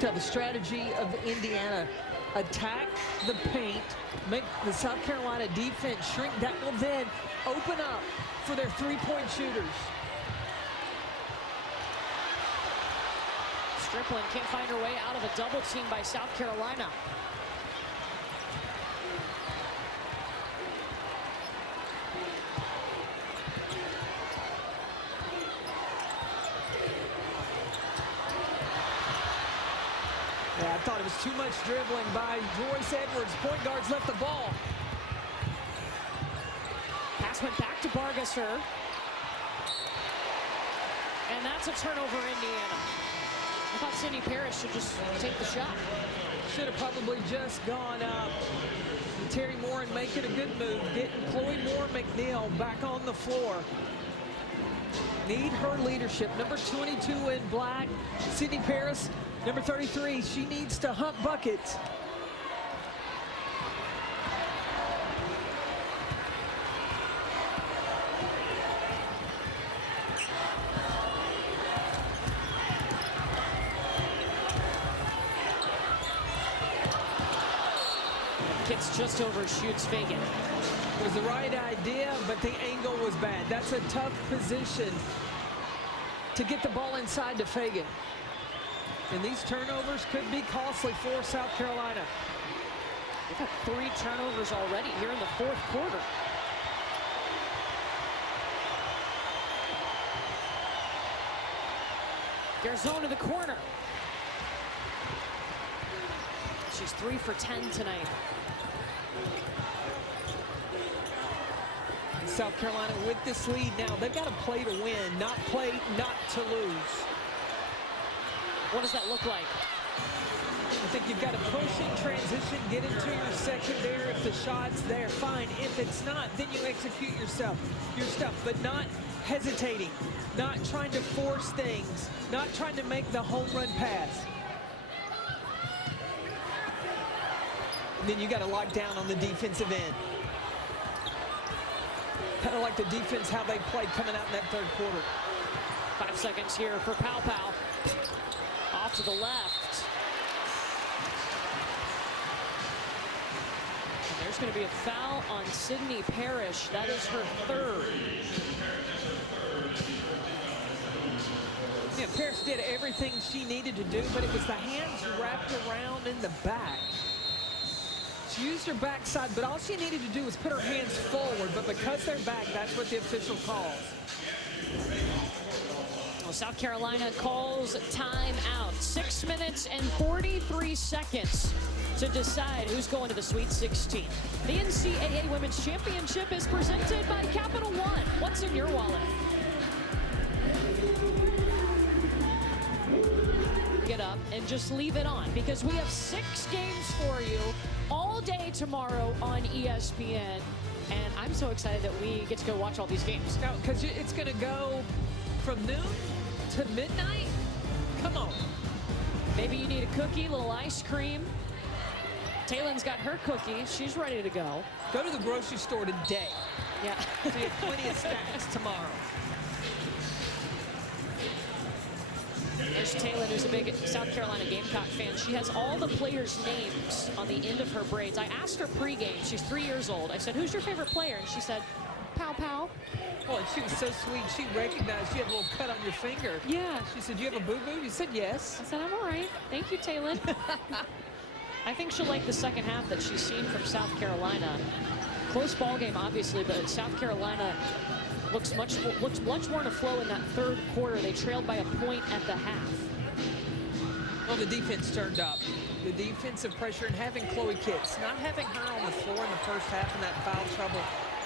The strategy of Indiana: attack the paint, make the South Carolina defense shrink. That will then open up for their three-point shooters. Strickland can't find her way out of a double team by South Carolina. Yeah, I thought it was too much dribbling by Joyce Edwards. Point guards left the ball. Pass went back to Bargesser. And that's a turnover, Indiana. I thought Sydney Parrish should just take the shot. Should have probably just gone up. Terry Moore and make it a good move. Getting Chloe Moore McNeil back on the floor. Need her leadership. Number 22 in black, Sydney Parrish. Number 33, she needs to hunt buckets. Kicks just overshoots Feagin. It was the right idea, but the angle was bad. That's a tough position to get the ball inside to Feagin. And these turnovers could be costly for South Carolina. They've had 3 turnovers already here in the fourth quarter. Garzone to the corner. She's 3 for 10 tonight. South Carolina with this lead now. They've got to play to win, not play not to lose. What does that look like? I think you've got to push in transition, get into your secondary. If the shot's there, fine. If it's not, then you execute your stuff, but not hesitating, not trying to force things, not trying to make the home run pass. And then you got to lock down on the defensive end. Kind of like the defense, how they played coming out in that third quarter. 5 seconds here for Pow Pow. Off to the left. And there's going to be a foul on Sydney Parrish. That is her 3rd. Yeah, Parrish did everything she needed to do, but it was the hands wrapped around in the back. She used her backside, but all she needed to do was put her hands forward. But because they're back, that's what the official calls. Well, South Carolina calls timeout. 6 minutes and 43 seconds to decide who's going to the Sweet 16. The NCAA Women's Championship is presented by Capital One. What's in your wallet? Get up and just leave it on, because we have 6 games for you all day tomorrow on ESPN, and I'm so excited that we get to go watch all these games. Now, because it's going to go from noon to midnight? Come on. Maybe you need a cookie, a little ice cream. Taylen's got her cookie. She's ready to go. Go to the grocery store today. Yeah. So you have plenty of snacks tomorrow. There's Taylen, who's a big South Carolina Gamecock fan. She has all the players' names on the end of her braids. I asked her pregame. She's 3 years old. I said, who's your favorite player? And she said, Pow Pow. Well, and she was so sweet. She recognized you had a little cut on your finger. Yeah. She said, you have a boo-boo? You said yes. I said, I'm all right. Thank you, Taylen. I think she'll like the second half that she's seen from South Carolina. Close ball game, obviously, but South Carolina looks much more in a flow in that third quarter. They trailed by a point at the half. Well, the defense turned up. The defensive pressure and having Chloe Kitts, not having her on the floor in the first half in that foul trouble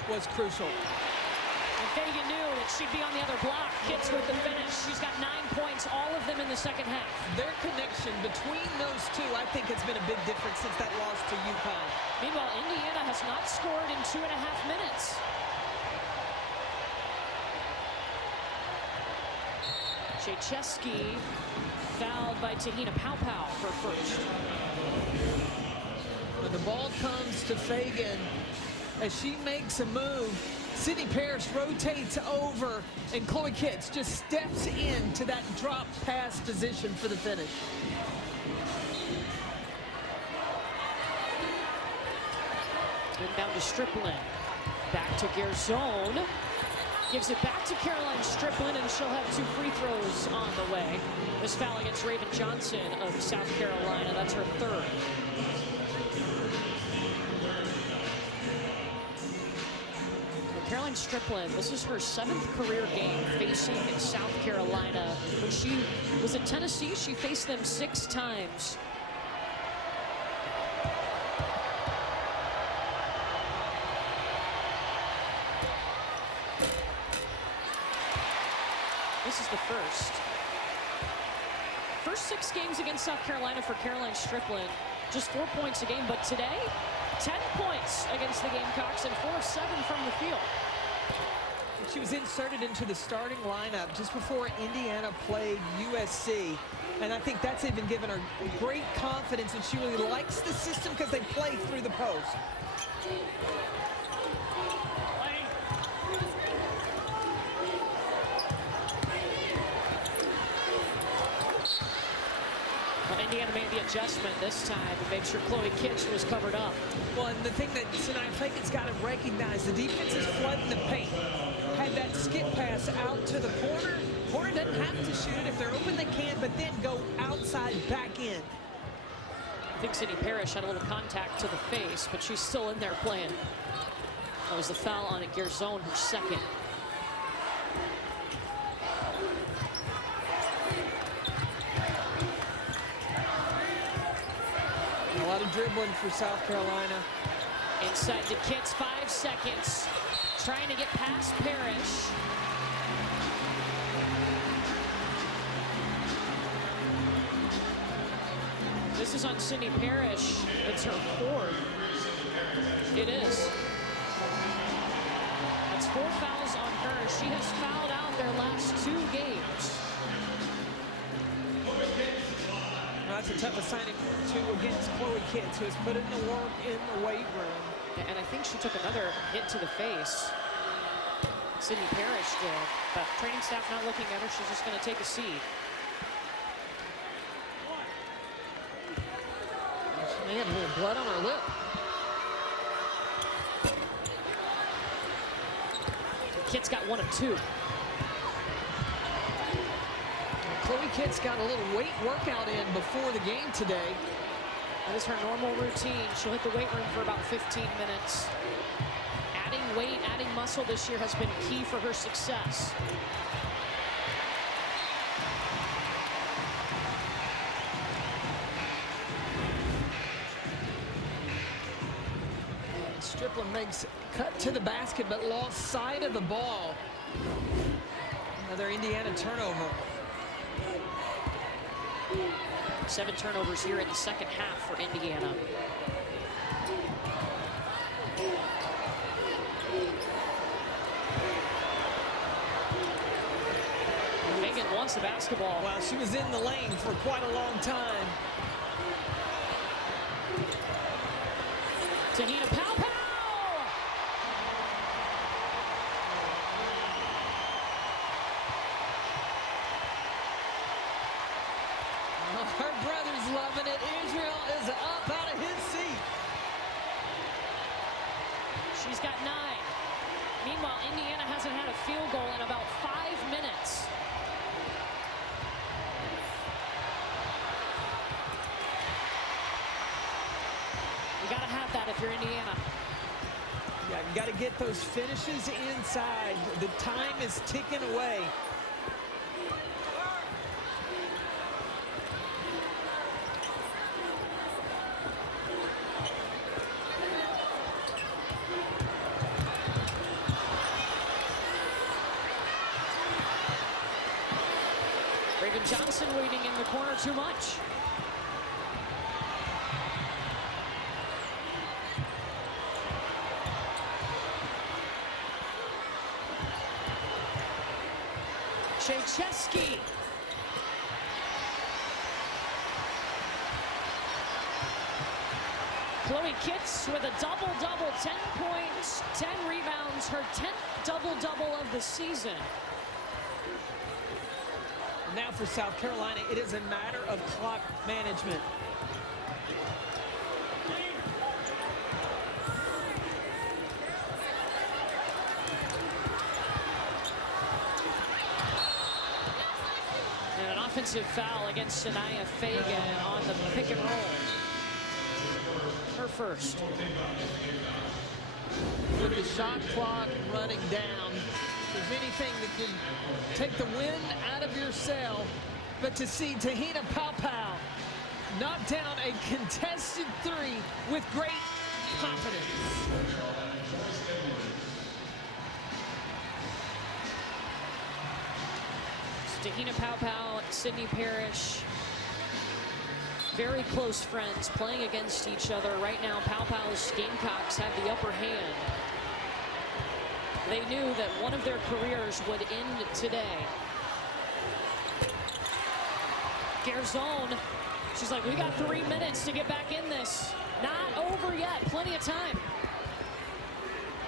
was crucial. And Feagin knew that she'd be on the other block. Kitts with the finish. She's got 9 points, all of them in the second half. Their connection between those two, I think, has been a big difference since that loss to UConn. Meanwhile, Indiana has not scored in 2.5 minutes. Chaycheski fouled by Tahina Paupau, her first. When the ball comes to Feagin, as she makes a move, Sydney Parrish rotates over, and Chloe Kitts just steps into that drop pass position for the finish. Inbound to Striplin. Back to Gerzone. Gives it back to Caroline Striplin, and she'll have 2 free throws on the way. This foul against Raven Johnson of South Carolina. That's her third. Caroline Striplin, this is her 7th career game facing South Carolina. When she was at Tennessee, she faced them 6 times. This is the first. First 6 games against South Carolina for Caroline Striplin. Just 4 points a game, but today, 10 points against the Gamecocks and 4 of 7 from the field. She was inserted into the starting lineup just before Indiana played USC. And I think that's even given her great confidence, and she really likes the system because they play through the post. Well, Indiana made the adjustment this time to make sure Chloe Kitts was covered up. Well, and the thing that Sania Feagin's got to recognize, the defense is flooding the paint. Had that skip pass out to the corner. Corner doesn't have to shoot it. If they're open, they can, but then go outside, back in. I think Sydney Parrish had a little contact to the face, but she's still in there playing. That was the foul on Gerzone, her second. A lot of dribbling for South Carolina. Inside to Kitts, 5 seconds. Trying to get past Parrish. This is on Sydney Parrish. It's her 4th. It is. That's 4 fouls on her. She has fouled out their last 2 games. Well, that's a tough assignment against Chloe Kitts, who has put in the work in the weight room. And I think she took another hit to the face. Sydney Parrish did, but training staff not looking at her. She's just going to take a seat. She may have a little blood on her lip. Kitts got 1 of 2. Chloe Kitts got a little weight workout in before the game today. That is her normal routine. She'll hit the weight room for about 15 minutes. Adding weight, adding muscle this year has been key for her success. Striplin makes cut to the basket, but lost sight of the ball. Another Indiana turnover. 7 turnovers here in the second half for Indiana. Feagin wants the basketball. Wow, she was in the lane for quite a long time. Tahina Paupau! Her brother's loving it. Israel is up out of his seat. She's got 9. Meanwhile, Indiana hasn't had a field goal in about 5 minutes. You got to have that if you're Indiana. Yeah, Got to get those finishes inside. The time is ticking away. Raven Johnson waiting in the corner too much. Chesky. Chloe Kitts with a double-double, 10 points, 10 rebounds, her 10th double-double of the season. Now for South Carolina, it is a matter of clock management. And an offensive foul against Sania Feagin on the pick and roll. Her first. With the shot clock running down, if there's anything that can take the wind out of your sail, but to see Tahina Paopao knock down a contested three with great confidence. Tahina Paopao, Sydney Parrish, very close friends playing against each other. Right now, Paopao's Gamecocks have the upper hand. They knew that one of their careers would end today. Garzone, she's like, we got 3 minutes to get back in this. Not over yet, plenty of time.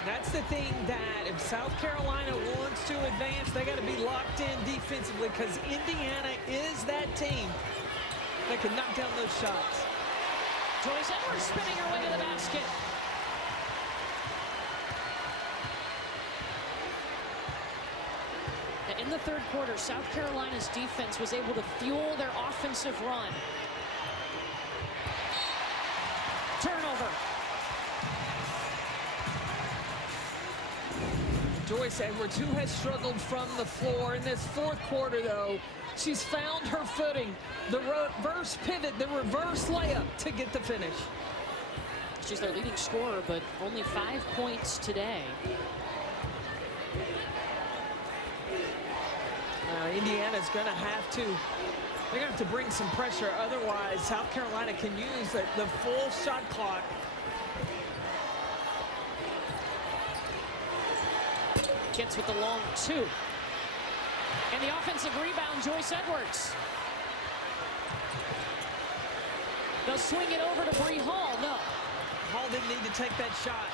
That's the thing, that if South Carolina wants to advance, they got to be locked in defensively, because Indiana is that team that can knock down those shots. Joyce Edwards spinning her way to the basket. In the third quarter, South Carolina's defense was able to fuel their offensive run. Turnover. Joyce Edwards, who has struggled from the floor in this fourth quarter, though, she's found her footing. The reverse pivot, the reverse layup to get the finish. She's their leading scorer, but only 5 points today. Indiana's going to have to, they're going to have to bring some pressure. Otherwise, South Carolina can use the full shot clock. Kitts with the long two. And the offensive rebound, Joyce Edwards. They'll swing it over to Bree Hall. No. Hall didn't need to take that shot.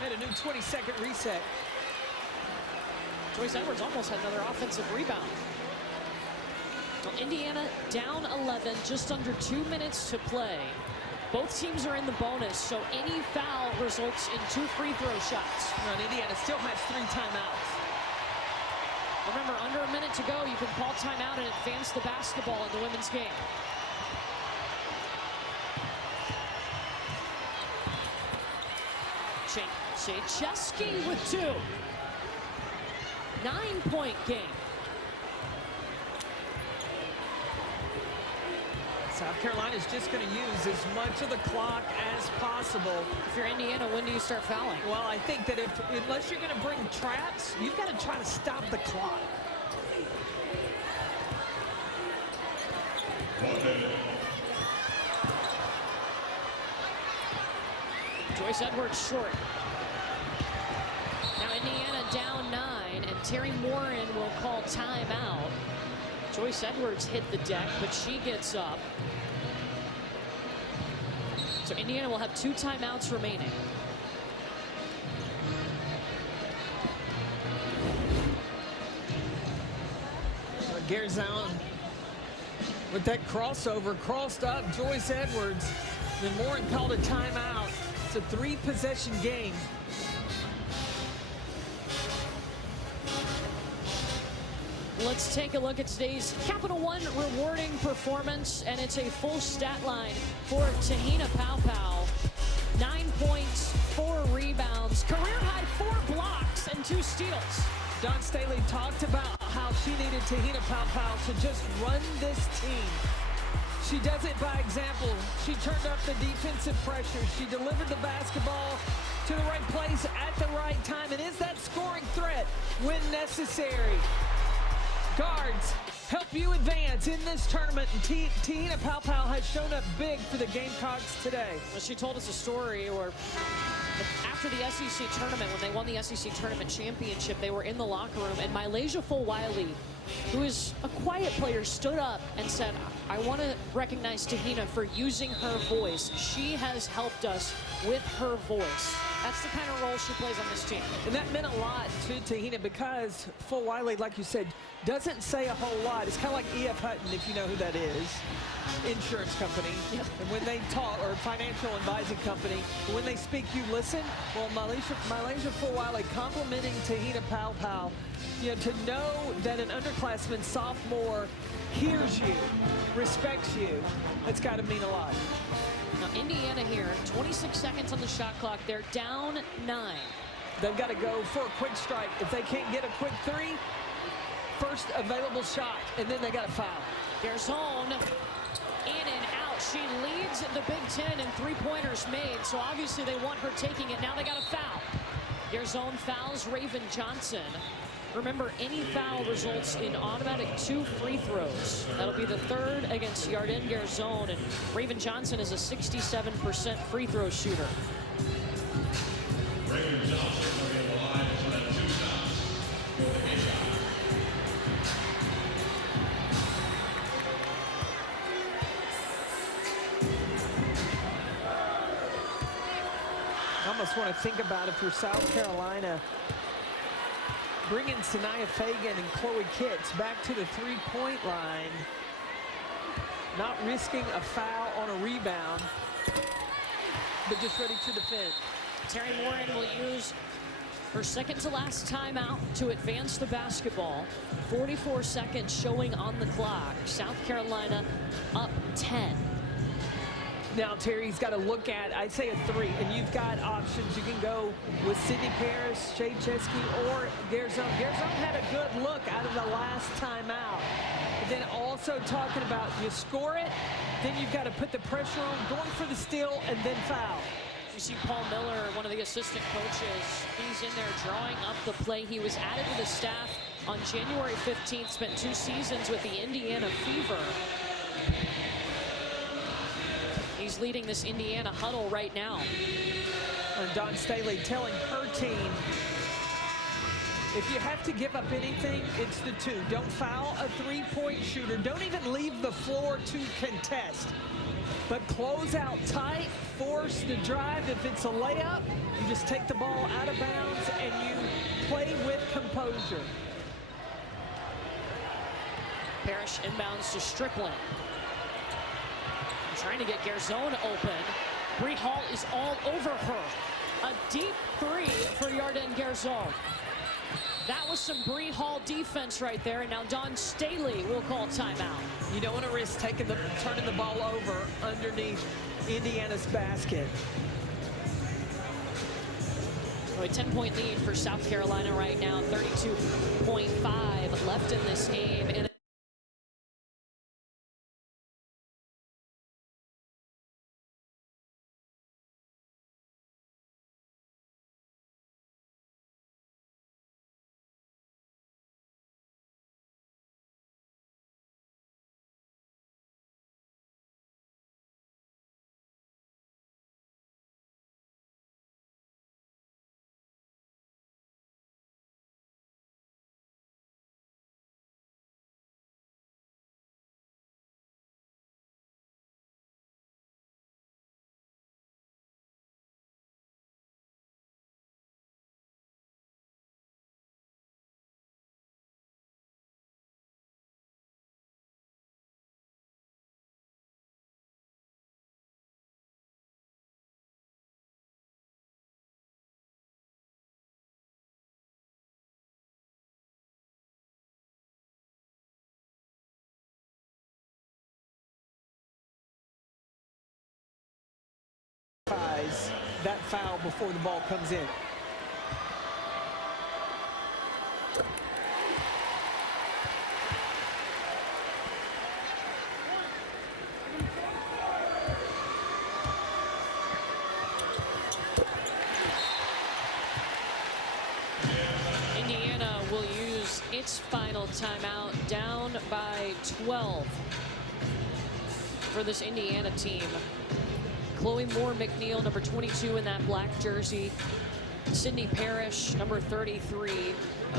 Had a new 20-second reset. Joyce Edwards almost had another offensive rebound. Well, Indiana down 11, just under 2 minutes to play. Both teams are in the bonus, so any foul results in 2 free throw shots. And Indiana still has 3 timeouts. Remember, under a minute to go, you can call timeout and advance the basketball in the women's game. Chesky with 2. 9-point game. South Carolina's just going to use as much of the clock as possible. If you're Indiana, when do you start fouling? Well, I think that unless you're going to bring traps, you've got to try to stop the clock. Joyce Edwards short. Now Indiana down 9, and Terry Morin will call timeout. Joyce Edwards hit the deck, but she gets up. So Indiana will have 2 timeouts remaining. Garzone with that crossover, crossed up Joyce Edwards. Then Morin called a timeout. It's a 3-possession game. Let's take a look at today's Capital One rewarding performance, and it's a full stat line for Tahina Paopao. 9 points, 4 rebounds, career high 4 blocks, and 2 steals. Dawn Staley talked about how she needed Tahina Paopao to just run this team. She does it by example. She turned up the defensive pressure. She delivered the basketball to the right place at the right time and is that scoring threat when necessary. Guards, help you advance in this tournament, and Tahina Paopao has shown up big for the Gamecocks today. Well, she told us a story where after the SEC tournament, when they won the SEC tournament championship, they were in the locker room, and Mylasia Fulwiley, who is a quiet player, stood up and said, I want to recognize Tahina for using her voice. She has helped us with her voice. That's the kind of role she plays on this team. And that meant a lot to Tahina because Fulwiley, like you said, doesn't say a whole lot. It's kind of like E.F. Hutton, if you know who that is. Insurance company. Yep. And when they talk, or financial advising company, when they speak, you listen. Well, Mylasia Fulwiley complimenting Tahina Paopao, to know that an underclassman sophomore hears you, respects you, that's got to mean a lot. Now, Indiana here, 26 seconds on the shot clock. They're down 9. They've got to go for a quick strike. If they can't get a quick three, first available shot, and then they got to foul. Garzone in and out. She leads the Big Ten in three-pointers made, so obviously they want her taking it. Now they got a foul. Garzone fouls Raven Johnson. Remember, any foul results in automatic 2 free throws. That'll be the 3rd against Yarden Garzone, and Raven Johnson is a 67% free throw shooter. Raven Johnson will be on the line for that 2 shots for the Gamecocks. I almost want to think about if you're South Carolina, bringing Sania Feagin and Chloe Kitts back to the three-point line, not risking a foul on a rebound, but just ready to defend. Terry Moran will use her second to last timeout to advance the basketball. 44 seconds showing on the clock. South Carolina up 10. Now, Terry's got to look at, I'd say, a 3, and you've got options. You can go with Sydney Paris, Shea Chesky, or Garzone. Garzone had a good look out of the last timeout. But then also talking about you score it, then you've got to put the pressure on, going for the steal, and then foul. You see Paul Miller, one of the assistant coaches. He's in there drawing up the play. He was added to the staff on January 15th, spent 2 seasons with the Indiana Fever. He's leading this Indiana huddle right now. And Dawn Staley telling her team, if you have to give up anything, it's the 2. Don't foul a three-point shooter. Don't even leave the floor to contest. But close out tight, force the drive. If it's a layup, you just take the ball out of bounds and you play with composure. Parrish inbounds to Strickland. Trying to get Garzone open. Bree Hall is all over her. A deep 3 for Yarden Garzone. That was some Bree Hall defense right there, and now Dawn Staley will call timeout. You don't want to risk turning the ball over underneath Indiana's basket. A 10-point lead for South Carolina right now. 32.5 left in this game. And that foul before the ball comes in. Indiana will use its final timeout, down by 12 for this Indiana team. Chloe Moore McNeil, number 22 in that black jersey. Sydney Parrish, number 33.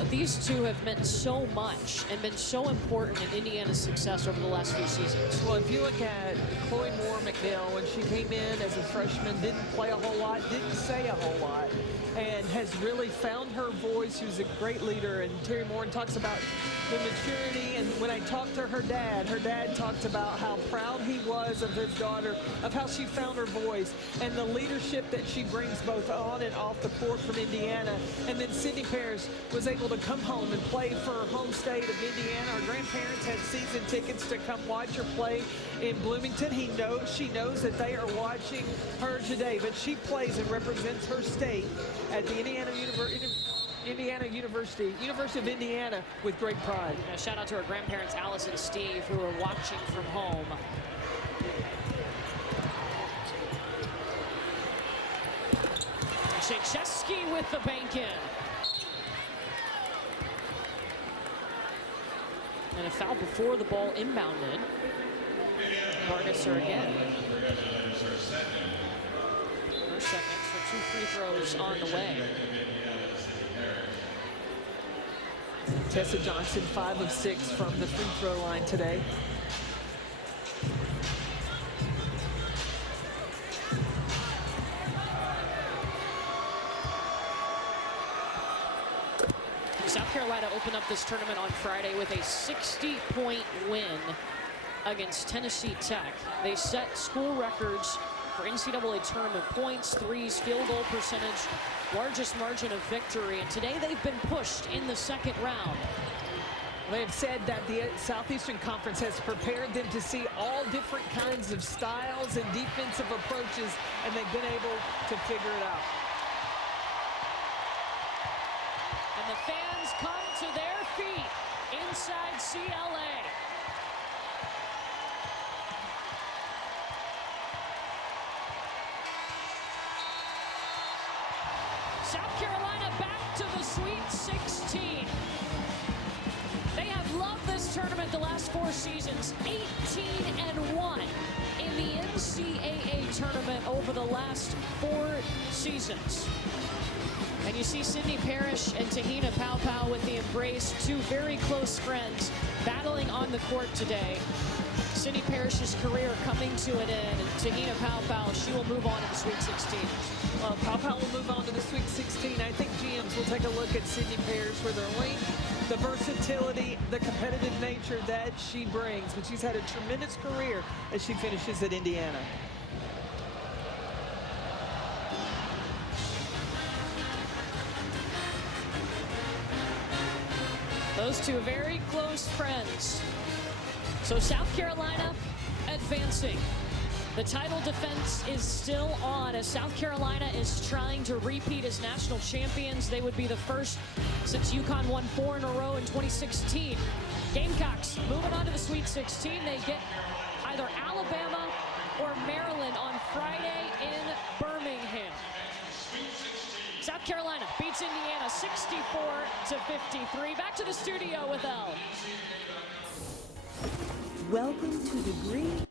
These two have meant so much and been so important in Indiana's success over the last few seasons. Well, if you look at Chloe Moore McNeil, when she came in as a freshman, didn't play a whole lot, didn't say a whole lot, and has really found her voice. She was a great leader, and Terry Moore talks about the maturity. And when I talked to her dad talked about how proud he was of his daughter, of how she found her voice, and the leadership that she brings both on and off the court from Indiana. And then Sydney Parrish was able to come home and play for her home state of Indiana. Her grandparents had season tickets to come watch her play in Bloomington. She knows that they are watching her today, but she plays and represents her state at the University of Indiana with great pride. And a shout out to her grandparents, Alice and Steve, who are watching from home. Krzyzewski with the bank in. And a foul before the ball inbounded. Vargas again. Her second, so 2 free throws on the way. Tessa Johnson, 5 of 6 from the free throw line today. South Carolina opened up this tournament on Friday with a 60-point win against Tennessee Tech. They set school records for NCAA tournament points, threes, field goal percentage, largest margin of victory, and today they've been pushed in the second round. They have said that the Southeastern Conference has prepared them to see all different kinds of styles and defensive approaches, and they've been able to figure it out. And the fans come to their feet inside CLA. South Carolina back to the Sweet 16. They have loved this tournament the last 4 seasons. 18-1 in the NCAA tournament over the last 4 seasons. And you see Sydney Parrish and Tahina Paopao with the embrace, 2 very close friends battling on the court today. Sydney Parrish's career coming to an end, and Tahina Paopao, she will move on to the Sweet 16. Well, Paopao will move on to the Sweet 16. I think GMs will take a look at Sydney Parrish for their length, the versatility, the competitive nature that she brings. But she's had a tremendous career as she finishes at Indiana. Those 2 very close friends. So South Carolina advancing. The title defense is still on as South Carolina is trying to repeat as national champions. They would be the first since UConn won 4 in a row in 2016. Gamecocks moving on to the Sweet 16. They get either Alabama or Maryland on Friday in Birmingham. South Carolina beats Indiana 64-53. Back to the studio with Elle. Welcome to Degree